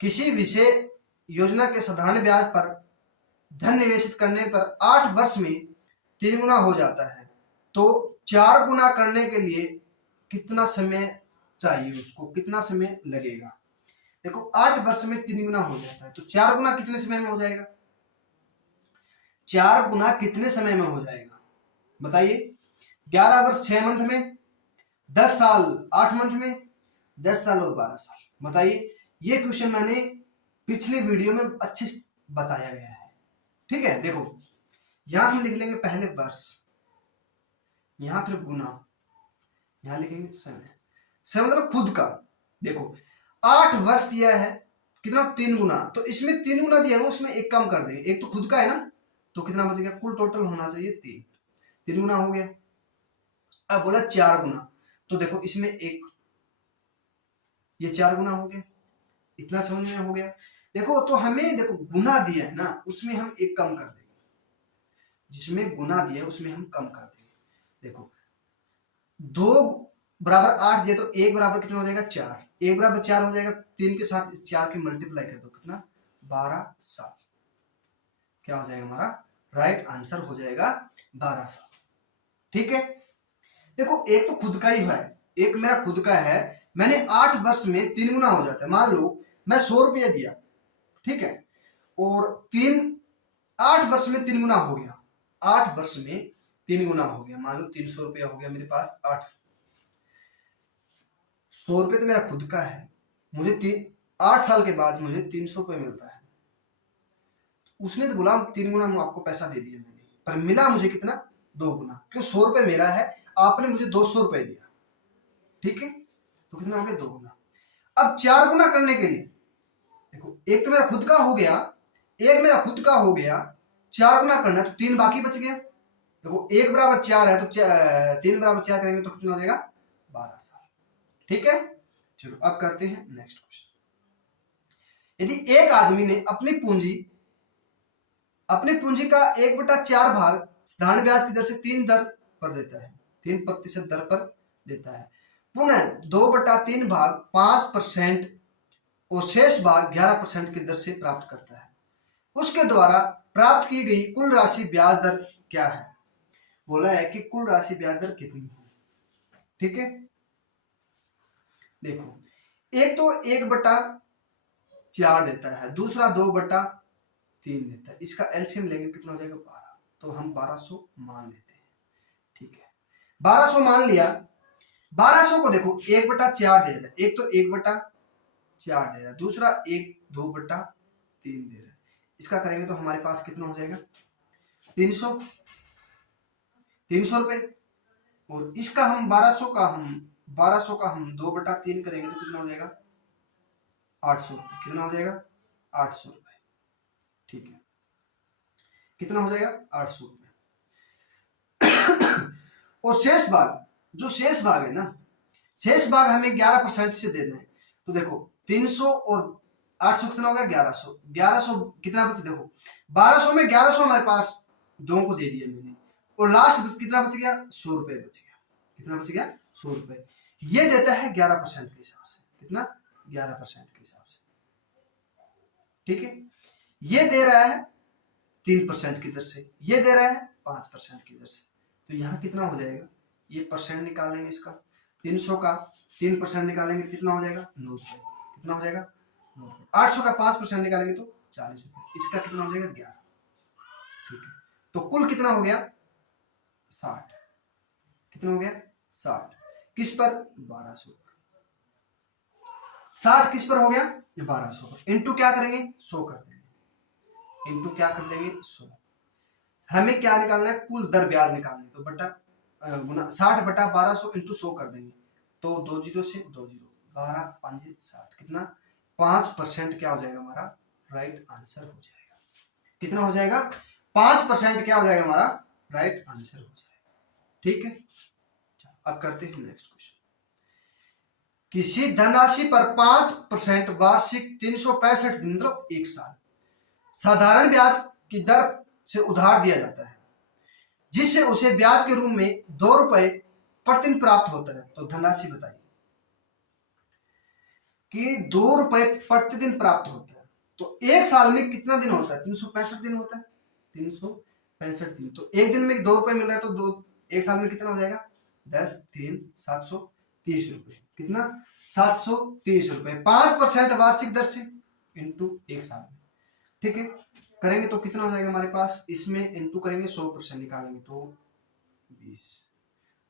किसी विषय योजना के साधारण ब्याज पर धन निवेशित करने पर 8 वर्ष में 3 गुना हो जाता है, तो 4 गुना करने के लिए कितना समय चाहिए? उसको कितना समय लगेगा? देखो 8 वर्ष में 3 गुना हो जाता है, तो 4 गुना कितने समय में हो जाएगा? 4 गुना कितने समय में हो जाएगा बताइए? 11 वर्ष 6 मंथ में, 10 साल 8 मंथ में, 10 साल और 12 साल। बताइए, ये क्वेश्चन मैंने पिछले वीडियो में अच्छे से बताया गया है। ठीक है, देखो यहां हम लिख लेंगे पहले वर्ष, यहां फिर गुना, यहां लिखेंगे समय। समय मतलब खुद का। देखो 8 वर्ष दिया है, कितना? 3 गुना। तो इसमें 3 गुना दिया है, उसमें एक कम कर देंगे। एक तो खुद का है ना, तो कितना बच गया? कुल टोटल होना चाहिए 3 गुना हो गया। अब बोला 4 गुना, तो देखो इसमें एक, ये 4 गुना हो गया। इतना समझ में हो गया? देखो तो हमें देखो गुना दिया है ना, उसमें हम एक कम कर देंगे। जिसमें गुना दिया है उसमें हम कम कर देंगे। देखो 2 बराबर 8 दिया, तो 1 बराबर कितना हो जाएगा? 4। 1 बराबर 4 हो जाएगा। 3 के साथ इस 4 की मल्टीप्लाई कर दो, कितना? 12 साल। क्या हो जाएगा हमारा? राइट आंसर हो जाएगा 12 साल। ठीक है, देखो एक तो खुद का ही है, एक मेरा खुद का है। मैंने 8 वर्ष में 3 गुना हो जाता है। मान लो मैं 100 रुपया दिया, ठीक है, और 8 वर्ष में 3 गुना हो गया। 8 वर्ष में 3 गुना हो गया, मान लो 300 रुपया हो गया मेरे पास। 100 रुपये तो मेरा खुद का है, मुझे 8 साल के बाद मुझे 300 रुपये मिलता है। उसने तो बोला 3 गुना आपको पैसा दे दिया मैंने, पर मिला मुझे कितना? 2 गुना। क्यों? 100 रुपये मेरा है, आपने मुझे 200 रुपये दिया। ठीक है, तो कितना हो गया? 2 गुना। अब 4 गुना करने के लिए देखो, एक तो मेरा खुद का हो गया, एक मेरा खुद का हो गया। 4 गुना करना है तो 3 बाकी बच गया। देखो 1 बराबर 4 है, तो 3 बराबर 4 करेंगे तो कितना हो जाएगा? 12 साल। ठीक है, चलो अब करते हैं नेक्स्ट क्वेश्चन। यदि एक आदमी ने अपनी पूंजी का 1/4 भाग साधारण ब्याज की दर से 3 दर पर देता है, 3% दर पर देता है, पुनः 2/3 भाग 5% और शेष भाग 11% की दर से प्राप्त करता है, उसके द्वारा प्राप्त की गई कुल राशि ब्याज दर क्या है? बोला है कि कुल राशि ब्याज दर कितनी है। ठीक है, देखो एक तो 1/4 देता है, दूसरा 2/3 देता है। इसका एलसीएम लेंगे कितना हो जाएगा? 12। तो हम 1200 मान लेते हैं। ठीक है, 1200 मान लिया। 1200 को देखो 1/4 दे रहा है, एक तो 1/4 दे रहा है, दूसरा 2/3 दे रहा है। इसका करेंगे तो हमारे पास कितना हो जाएगा? 300 रुपए। और इसका हम 1200 का हम 2/3 करेंगे तो कितना हो जाएगा? 800 रुपये। कितना हो जाएगा? 800 रुपये। ठीक है, कितना हो जाएगा? 800 रुपये। और शेष भाग, जो शेष भाग है ना, शेष भाग हमें 11% से देना है। तो देखो 300 और 800 कितना हो गया? 1100। 1100 कितना बचे? देखो 1200 में 1100 हमारे पास दो को दे दिया मैंने, और लास्ट कितना बच गया? 100 रुपए बच गया। कितना बच गया? 100 रुपए। ये देता है 11% के हिसाब से। कितना? 11% के हिसाब से। ठीक है, ये दे रहा है 3% की दर से, ये दे रहा है 5% की दर से। तो यहाँ कितना हो जाएगा? ये परसेंट निकालेंगे इसका, 300 का 3% निकालेंगे, कितना हो जाएगा? 9 रुपए। कितना हो जाएगा? 9 रुपए। 800 का 5% निकालेंगे तो 40 रुपए। इसका कितना हो जाएगा? 11। ठीक है, तो कुल कितना हो गया? 60। कितना हो गया? 60। किस पर? 1200 पर। 60 किस पर हो गया? 1200 पर। इनटू क्या करेंगे? 100 कर देंगे। इनटू क्या कर देंगे? 100। हमें क्या निकालना है? कुल दर ब्याज निकालनी। तो बटा गुना 60 बटा 1200 इंटू 100 कर देंगे। तो 2 जीरो से 2 जीरो, 12 5 60। कितना? 5% क्या हो जाएगा हमारा? राइट आंसर हो जाएगा। कितना हो जाएगा? 5% क्या हो जाएगा हमारा? राइट आंसर हो जाएगा। ठीक है, अब करते हैं नेक्स्ट क्वेश्चन। किसी धनराशि पर 5% वार्षिक 365 दिन मतलब 1 साल साधारण ब्याज की दर से उधार दिया जाता है, जिससे उसे ब्याज के रूप में 2 रुपए प्रतिदिन प्राप्त होता है। तो धनराशि बताइए कि 2 रुपए प्रतिदिन प्राप्त होता है। तो 1 साल में कितना दिन होता है? 365 दिन होता है। 365 दिन, तो एक दिन में 2 रुपए मिल रहा है, तो 1 साल में कितना हो जाएगा? 10 3 730 रुपए। कितना? 730 रुपए। 5% वार्षिक दर से इंटू 1 साल में। ठीक है, करेंगे तो कितना हो जाएगा हमारे पास? इसमें इंटू करेंगे 100% निकालेंगे तो 20।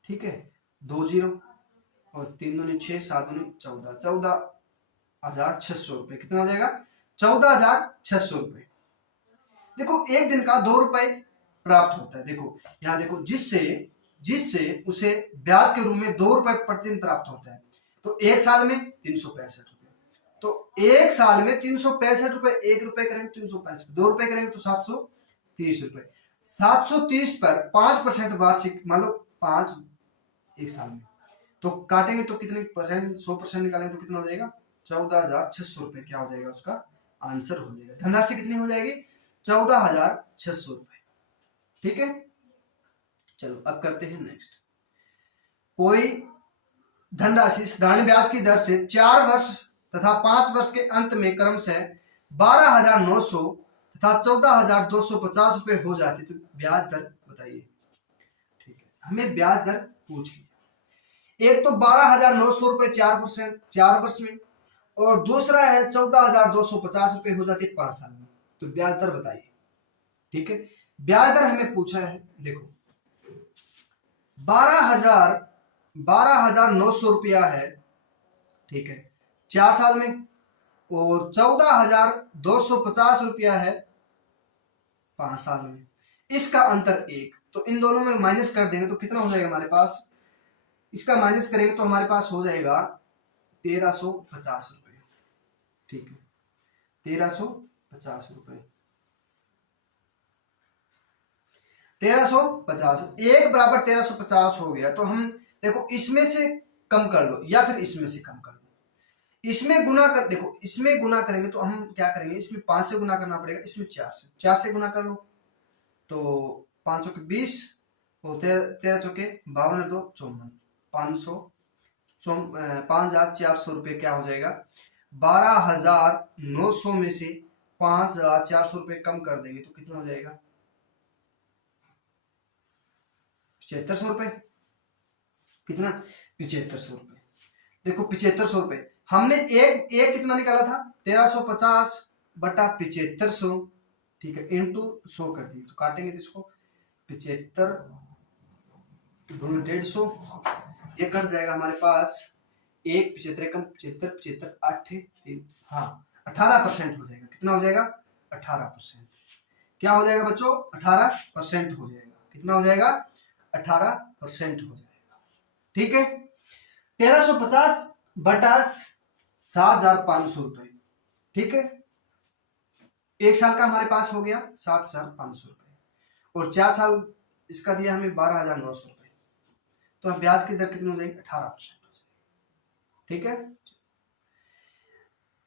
ठीक है, 2 जीरो और 3 दूनी 6 7 दूनी 14, 14,600 रुपए। कितना हो जाएगा? 14,600 रुपए। देखो एक दिन का 2 रुपए प्राप्त होता है। देखो यहाँ देखो, जिससे उसे ब्याज के रूप में 2 रुपए प्रतिदिन प्राप्त होता है। तो 1 साल में 365 रुपए। तो 1 साल में 365 रुपए, 1 रुपए करेंगे 365, 2 रुपए करेंगे तो 730 रुपए। 730 पर 5% वार्षिक, मान लो 5 1 साल में, तो काटेंगे तो कितने परसेंट? 100% निकालेंगे तो कितना हो जाएगा? 14,600 रुपए। क्या हो जाएगा? उसका आंसर हो जाएगा। धनराशि कितनी हो जाएगी? 14,600 रुपए। ठीक है, चलो अब करते हैं नेक्स्ट। कोई धनराशि साधारण ब्याज की दर से 4 वर्ष तथा 5 वर्ष के अंत में क्रमशः 12,900 तथा 14,250 रुपए हो जाती, तो ब्याज दर बताइए। ठीक है, हमें ब्याज दर पूछ ली। एक तो 12,900 रुपए 4 वर्ष में, और दूसरा है 14,250 रुपए हो जाती 5 साल में। तो ब्याज दर बताइए। ठीक है, ब्याज दर हमें पूछा है। देखो 12,900 रुपया है, ठीक है, 4 साल में, और 14,250 रुपया है 5 साल में। इसका अंतर 1, तो इन दोनों में माइनस कर देंगे तो कितना हो जाएगा हमारे पास? इसका माइनस करेंगे तो हमारे पास हो जाएगा 1,350 रुपए। ठीक है, 1,350 रुपए। 1,350, 1 बराबर 1,350 हो गया। तो हम देखो इसमें से कम कर लो या फिर इसमें से कम कर लो। इसमें गुना कर, देखो इसमें गुना करेंगे तो हम क्या करेंगे? इसमें 5 से गुना करना पड़ेगा, इसमें 4 से गुना कर लो। तो 5 चौके 20 और 13 चौके 52 2 54, 5,400 रुपये क्या हो जाएगा? 12,900 में से 5,400 रुपये कम कर देंगे तो कितना हो जाएगा? 7500 रुपये। कितना? 7500 रुपये। देखो 7500 रुपये हमने एक कितना निकाला था? 1,350 बटा 7500, ठीक है, इंटू 100 कर दिए। तो काटेंगे तो इसको 75 गुणा 150, ये कट जाएगा हमारे पास 1 75 एकम 75 75 8 3, हाँ 18% हो जाएगा। कितना हो जाएगा? 18%। क्या हो जाएगा बच्चों? 18% हो जाएगा। कितना हो जाएगा? 18% हो जाएगा। ठीक है, 1,350 बटा 7,500 रुपए, ठीक है, 1 साल का हमारे पास हो गया 7,500 रुपए, और 4 साल इसका दिया हमें 12,900 रुपए, तो अब ब्याज की दर कितनी हो जाएगी? 18% हो जाएगी। ठीक है,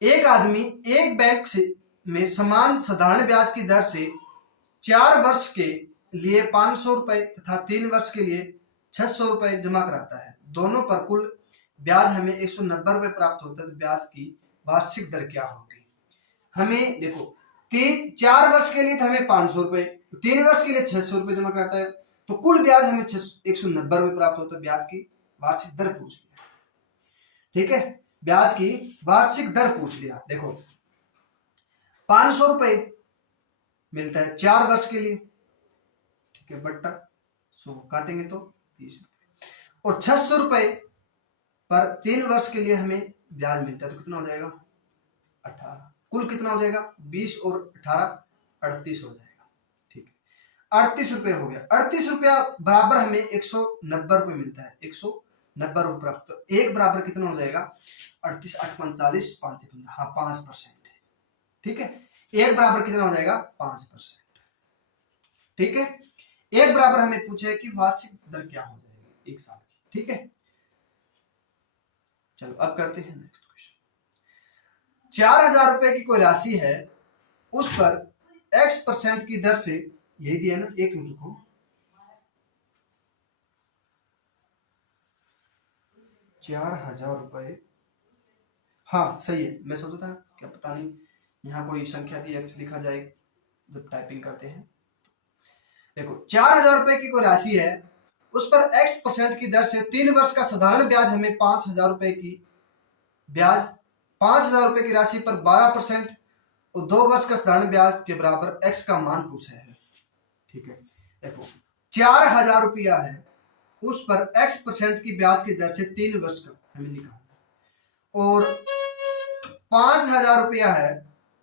एक आदमी एक बैंक से में समान साधारण ब्याज की दर से 4 वर्ष के लिए 500 रुपए तथा 3 वर्ष के लिए 600 रुपए जमा कराता है। दोनों पर कुल ब्याज हमें 190 रुपए प्राप्त होता है, तो ब्याज की वार्षिक दर क्या होगी? हमें देखो 4 वर्ष के लिए तो हमें 500 रुपए, 3 वर्ष के लिए 600 रुपए जमा कराता है, तो कुल ब्याज हमें 190 रुपए प्राप्त होता है। ब्याज की वार्षिक दर पूछ लिया। ठीक है, ब्याज की वार्षिक दर पूछ लिया। देखो 500 रुपए मिलता है 4 वर्ष के लिए, ठीक है, बट्टा 100 काटेंगे तो 30 रुपए, और 600 रुपए पर 3 वर्ष के लिए हमें ब्याज मिलता है, तो कितना हो जाएगा? 18। कुल कितना हो जाएगा? 20 और 18 38 हो जाएगा। ठीक है, 38 रुपए हो गया। 38 रुपया बराबर हमें 190 रुपए मिलता है, 190 रुपए प्राप्त। तो एक बराबर कितना हो जाएगा? 38 8 45 5 15, हाँ 5% है। ठीक है, एक बराबर कितना हो जाएगा? 5%। ठीक है, एक बराबर हमें पूछा है कि वार्षिक दर क्या हो जाएगी 1 साल की। ठीक है, चलो अब करते हैं नेक्स्ट क्वेश्चन। 4,000 रुपए की कोई राशि है, उस पर x% की दर से, यही दिया ना, एक मिनट को, ₹4,000, हाँ सही है। मैं सोचा था क्या पता नहीं यहाँ कोई संख्या थी, x लिखा जाए जब टाइपिंग करते हैं। देखो 4,000 रुपए की कोई राशि है, उस पर x% की दर से 3 वर्ष का साधारण ब्याज हमें 5,000 रुपए की ब्याज, 5,000 रुपए की राशि पर 12% और 2 वर्ष का साधारण ब्याज के बराबर x का मान पूछा है। ठीक है, देखो 4,000 रुपया है, उस पर x% की ब्याज की दर से 3 वर्ष का हमें निकालना, और 5,000 रुपया है,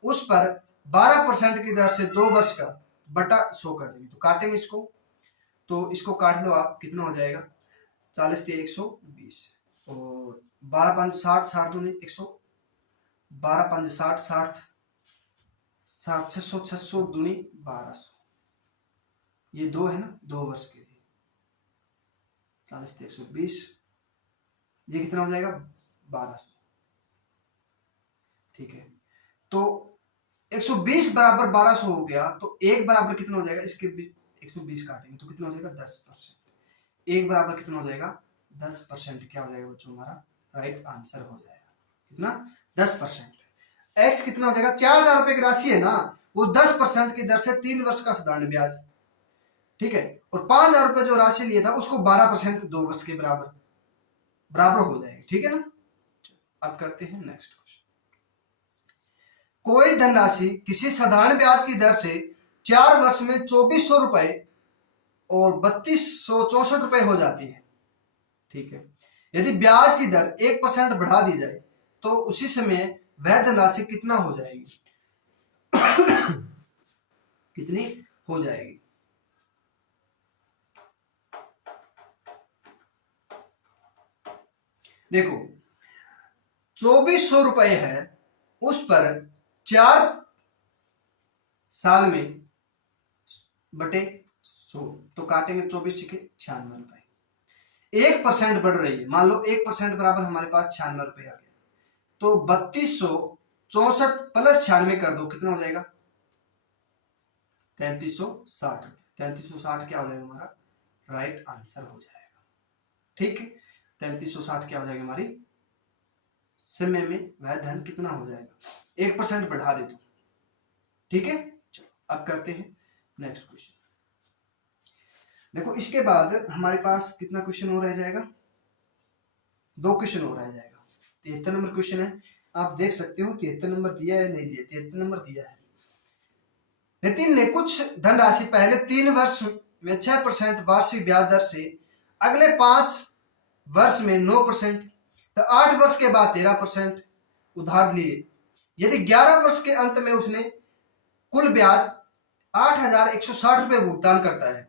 उस पर 12% की दर से 2 वर्ष का बटा 100 कर देंगे। तो काटेंगे इसको, तो इसको काट लो आप, कितना हो जाएगा? 40 × 120, और 12 5 60, 60 दूनी 100, 12 5 60, 60 60 600, 600 दूनी 1200, ये 2 है ना, 2 वर्ष के लिए 40 × 120, ये कितना हो जाएगा? 1200। ठीक है, तो 120 बराबर 1200 हो गया, तो एक बराबर कितना हो जाएगा? इसके 120 काटेंगे तो कितना हो जाएगा? 10%। एक बराबर कितना हो जाएगा? 10%। क्या हो जाएगा बच्चों? हमारा राइट आंसर हो जाएगा कितना? 10%। एक्स कितना हो जाएगा? 4,000 रुपए की राशि है ना, वो 10% की दर से 3 वर्ष का साधारण ब्याज, ठीक है, और 5,000 रुपए जो राशि लिया था उसको 12% 2 वर्ष के बराबर हो जाएगी। ठीक है ना, अब करते हैं नेक्स्ट क्वेश्चन। कोई धनराशि किसी साधारण ब्याज की दर से 4 वर्ष में 2,400 रुपए और 3,264 रुपए हो जाती है। ठीक है, यदि ब्याज की दर 1% बढ़ा दी जाए तो उसी समय वह धनराशि कितना हो जाएगी? कितनी हो जाएगी? देखो 2,400 रुपए है, उस पर 4 साल में बटे 100, तो काटेंगे 24 × 96 रुपए। 1% बढ़ रही है, मान लो 1% बराबर हमारे पास 96 रुपए आ गया, तो 3,264 प्लस 96 कर दो, कितना हो जाएगा? 3,360 रुपए। 3,360 क्या हो जाएगा? हमारा राइट आंसर हो जाएगा। ठीक है, 3,360 क्या हो जाएगी? हमारी समय में वह धन कितना हो जाएगा? 1% बढ़ा दे तो। ठीक है, अब करते हैं नेक्स्ट क्वेश्चन। देखो इसके बाद हमारे पास कितना क्वेश्चन और रह जाएगा? 2 क्वेश्चन और रह जाएगा। 73 नंबर क्वेश्चन है, आप देख सकते हो 73 नंबर दिया है, नहीं दिया? 73 नंबर दिया है। नितिन ने कुछ धनराशि पहले 3 वर्ष में 6% वार्षिक ब्याज दर से, अगले 5 वर्ष में 9%, तो 8 वर्ष के बाद 13% उधार लिए। यदि 11 वर्ष के अंत में उसने कुल ब्याज 8,160 रुपए भुगतान करता है,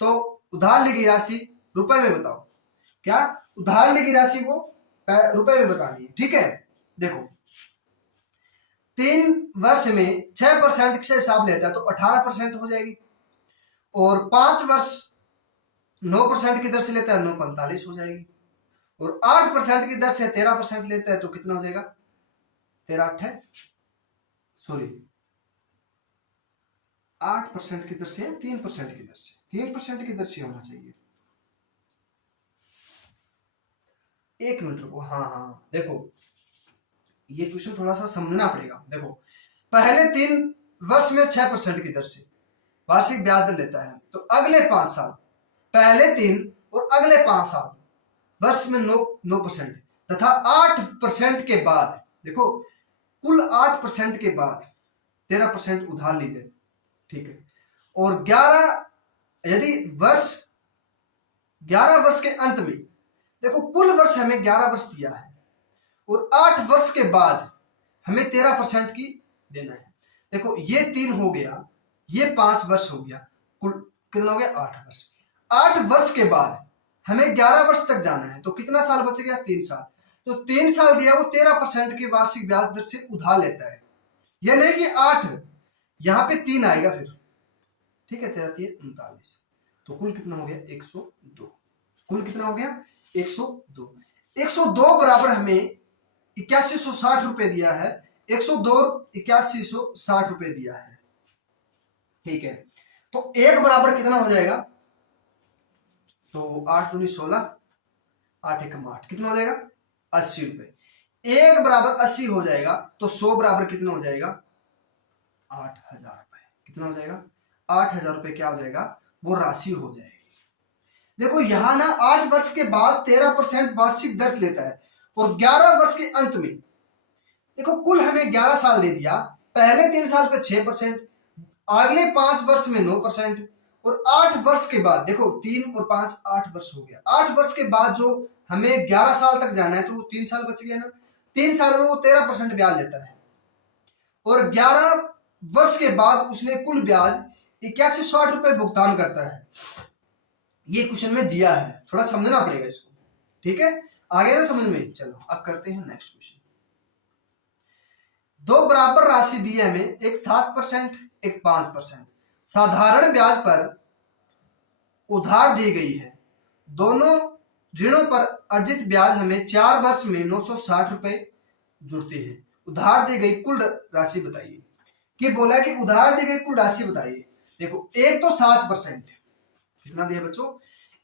तो उधार ली गई राशि रुपए में बताओ। क्या? उधार ली गई राशि को रुपए में बतानी है। ठीक है, देखो 3 वर्ष में 6% से हिसाब लेता है तो 18% हो जाएगी, और 5 वर्ष 9% की दर से लेता है 9.45 हो जाएगी, और 8% की दर से 13% लेता है तो कितना हो जाएगा, 8% की दर से 3% की दर से 3% की दर से होना चाहिए। एक मिनट रुको, हाँ देखो ये क्वेश्चन थोड़ा सा समझना पड़ेगा। देखो पहले 3 वर्ष में 6% की दर से वार्षिक ब्याज दर लेता है, तो अगले 5 साल, पहले 3 और अगले 5 साल वर्ष में 9% तथा 8% के बाद, देखो कुल 8% के बाद 13% उधार लीजिए, ठीक है, और 11 यदि 11 वर्ष के अंत में, देखो कुल वर्ष हमें 11 वर्ष दिया है और 8 वर्ष के बाद हमें 13% की देना है। देखो ये 3 हो गया, ये 5 वर्ष हो गया, कुल कितना हो गया, 8 वर्ष। 8 वर्ष के बाद हमें 11 वर्ष तक जाना है, तो कितना साल बच गया, 3 साल। तो 3 साल दिया, वो 13% की वार्षिक ब्याज दर से उधार लेता है। यह नहीं कि 8, यहां पे 3 आएगा फिर, ठीक है, 13 39, तो कुल कितना हो गया, 102। कुल कितना हो गया, 102। 102 बराबर हमें 8160 रुपए दिया है, 102 8160 रुपए दिया है, ठीक है। तो एक बराबर कितना हो जाएगा, तो 8 दूनी 16, 8 एकम 8, कितना हो जाएगा, 80 रुपए। एक बराबर 80 हो जाएगा, तो 100 बराबर कितना हो जाएगा, 8000 रुपए। कितना हो जाएगा, 8000 रुपए क्या हो जाएगा, वो राशि हो जाएगी। देखो यहां ना 8 वर्ष के बाद 13% वार्षिक दर लेता है, और 11 वर्ष के अंत में, देखो कुल हमें 11 साल दे दिया, पहले 3 साल पे 6%, अगले 5 वर्ष में 9%, और 8 वर्ष के बाद, देखो 3 और 5 8 वर्ष हो गया, 8 वर्ष के बाद जो हमें 11 साल तक जाना है, तो वो 3 साल बच गया ना, 3 साल में वो 13% ब्याज लेता है, और 11 वर्ष के बाद उसने कुल ब्याज 8160 रुपए भुगतान करता है। ये क्वेश्चन में दिया है, थोड़ा समझना पड़ेगा इसको, ठीक है, आगे ना समझ में। चलो अब करते हैं नेक्स्ट क्वेश्चन। 2 बराबर राशि दी है हमें, एक 7%, एक 5%, साधारण ब्याज पर उधार दी गई है। दोनों ऋणों पर अर्जित ब्याज हमें 4 वर्ष में 960 रुपए जुड़ते हैं। उधार दी गई कुल राशि बताइए। कि बोला कि उधार दी गई कुल राशि बताइए। देखो एक तो 7%, कितना दिया बच्चों,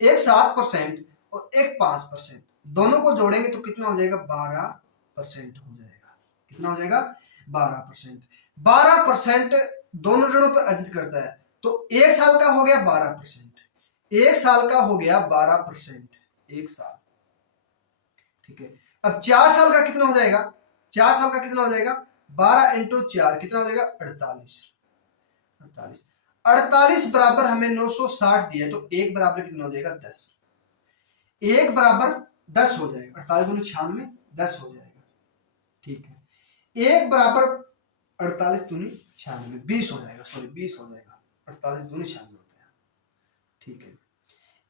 एक 7% और एक 5%, दोनों को जोड़ेंगे तो कितना हो जाएगा, 12% हो जाएगा। कितना हो जाएगा, 12%। 12% दोनों ऋणों पर अर्जित करता है, तो एक साल का हो गया 12%, एक साल का हो गया 12%, एक साल, ठीक है। अब 4 साल का कितना हो जाएगा, 4 साल का कितना हो जाएगा, 12 इंटू 4 कितना हो जाएगा, 48। 48 बराबर हमें 960 दिया, तो एक बराबर कितना हो जाएगा, 10। एक बराबर 10 हो जाएगा, 48 दूनी 96, 10 हो जाएगा, ठीक है। एक बराबर 48 दूनी 96, 20 हो जाएगा, सॉरी 20 हो जाएगा, 48 दूनी 96 होता है, ठीक है।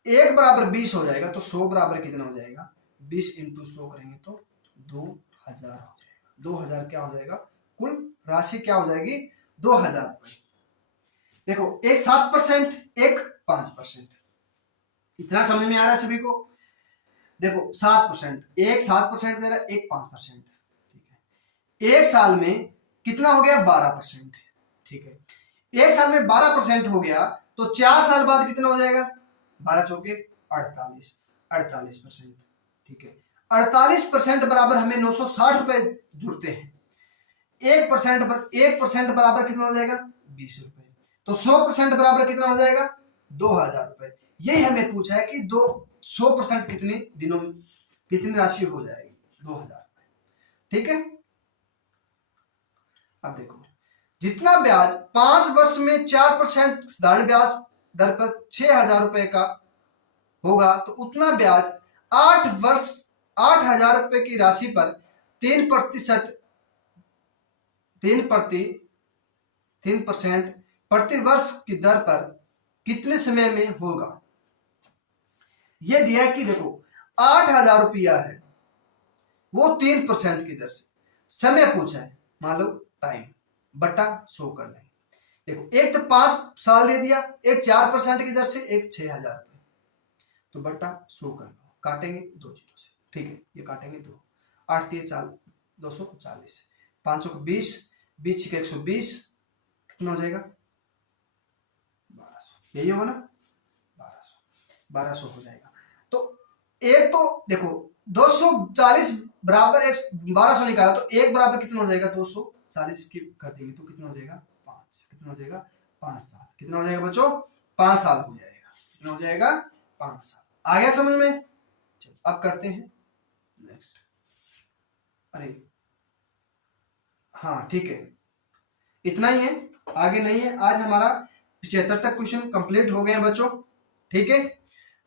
एक बराबर 20 हो जाएगा, तो 100 बराबर कितना हो जाएगा, 20 इंटू 100 करेंगे तो 2000 हो जाएगा। 2000 क्या हो जाएगा, कुल राशि क्या हो जाएगी, 2000 रुपए। देखो एक 7%, एक 5%, इतना समझ में आ रहा है सभी को। देखो 7%, एक 7% दे रहा है, एक 5%, ठीक है। एक साल में कितना हो गया, 12%, ठीक है। एक साल में 12% हो गया, तो 4 साल बाद कितना हो जाएगा, 12 चौके 48%, ठीक है। 48% बराबर हमें 960 रुपए जुड़ते हैं। 1% बराबर कितना हो जाएगा, 20 रुपए। तो 100% बराबर कितना हो जाएगा, 2000 रुपए। यही हमें पूछा है कि 100% कितने दिनों में कितनी राशि हो जाएगी, 2000 रुपए, ठीक है। अब देखो जितना ब्याज 5 वर्ष में 4% साधारण ब्याज दर पर 6000 रुपए का होगा, तो उतना ब्याज 8 वर्ष 8000 रुपए की राशि पर 3% प्रति वर्ष की दर पर कितने समय में होगा। यह दिया है कि देखो 8000 रुपया है, वो 3% की दर से, समय पूछा है, मान लो टाइम बटा 100 कर लेंगे। देखो एक तो 5 साल दे दिया, एक 4% की दर से, एक 6,000 रुपये, तो बटा 100 कर लो, काटेंगे 2 जीरो से, ठीक है, ये काटेंगे 2, 8 दिए 4, 240, 500 को 20, 20 के 120, कितना हो जाएगा 1200, यही होगा ना 1200 हो जाएगा। तो एक तो देखो 240 बराबर एक 1200 निकाला, तो एक बराबर कितना हो जाएगा 240 की कर देंगे तो कितना हो जाएगा 5, कितना हो जाएगा 5 साल, कितना हो जाएगा बच्चों 5 साल हो जाएगा, कितना हो जाएगा 5 साल। आ गया समझ में? चलो अब करते हैं नेक्स्ट। अरे हाँ ठीक है, इतना ही है, आगे नहीं है। आज हमारा 75 तक क्वेश्चन कंप्लीट हो गए हैं बच्चों, ठीक है।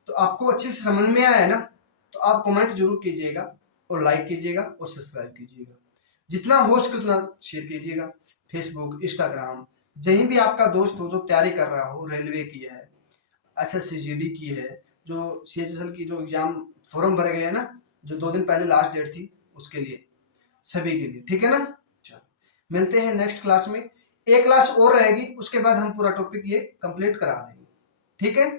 तो आपको अच्छे से समझ में आया है ना? तो आप कमेंट जरूर कीजिएगा और लाइक कीजिएगा और सब्सक्राइब कीजिएगा, जितना हो सके उतना शेयर कीजिएगा। फेसबुक, इंस्टाग्राम, कहीं भी आपका दोस्त हो जो तैयारी कर रहा हो, रेलवे की है, SSC/GD की है, जो CHSL की जो एग्जाम फॉर्म भरे गए हैं ना, जो 2 दिन पहले लास्ट डेट थी, उसके लिए, सभी के लिए, ठीक है ना। चलो मिलते हैं नेक्स्ट क्लास में, एक क्लास और रहेगी, उसके बाद हम पूरा टॉपिक ये कंप्लीट करा देंगे, ठीक है।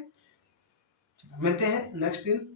मिलते हैं नेक्स्ट दिन।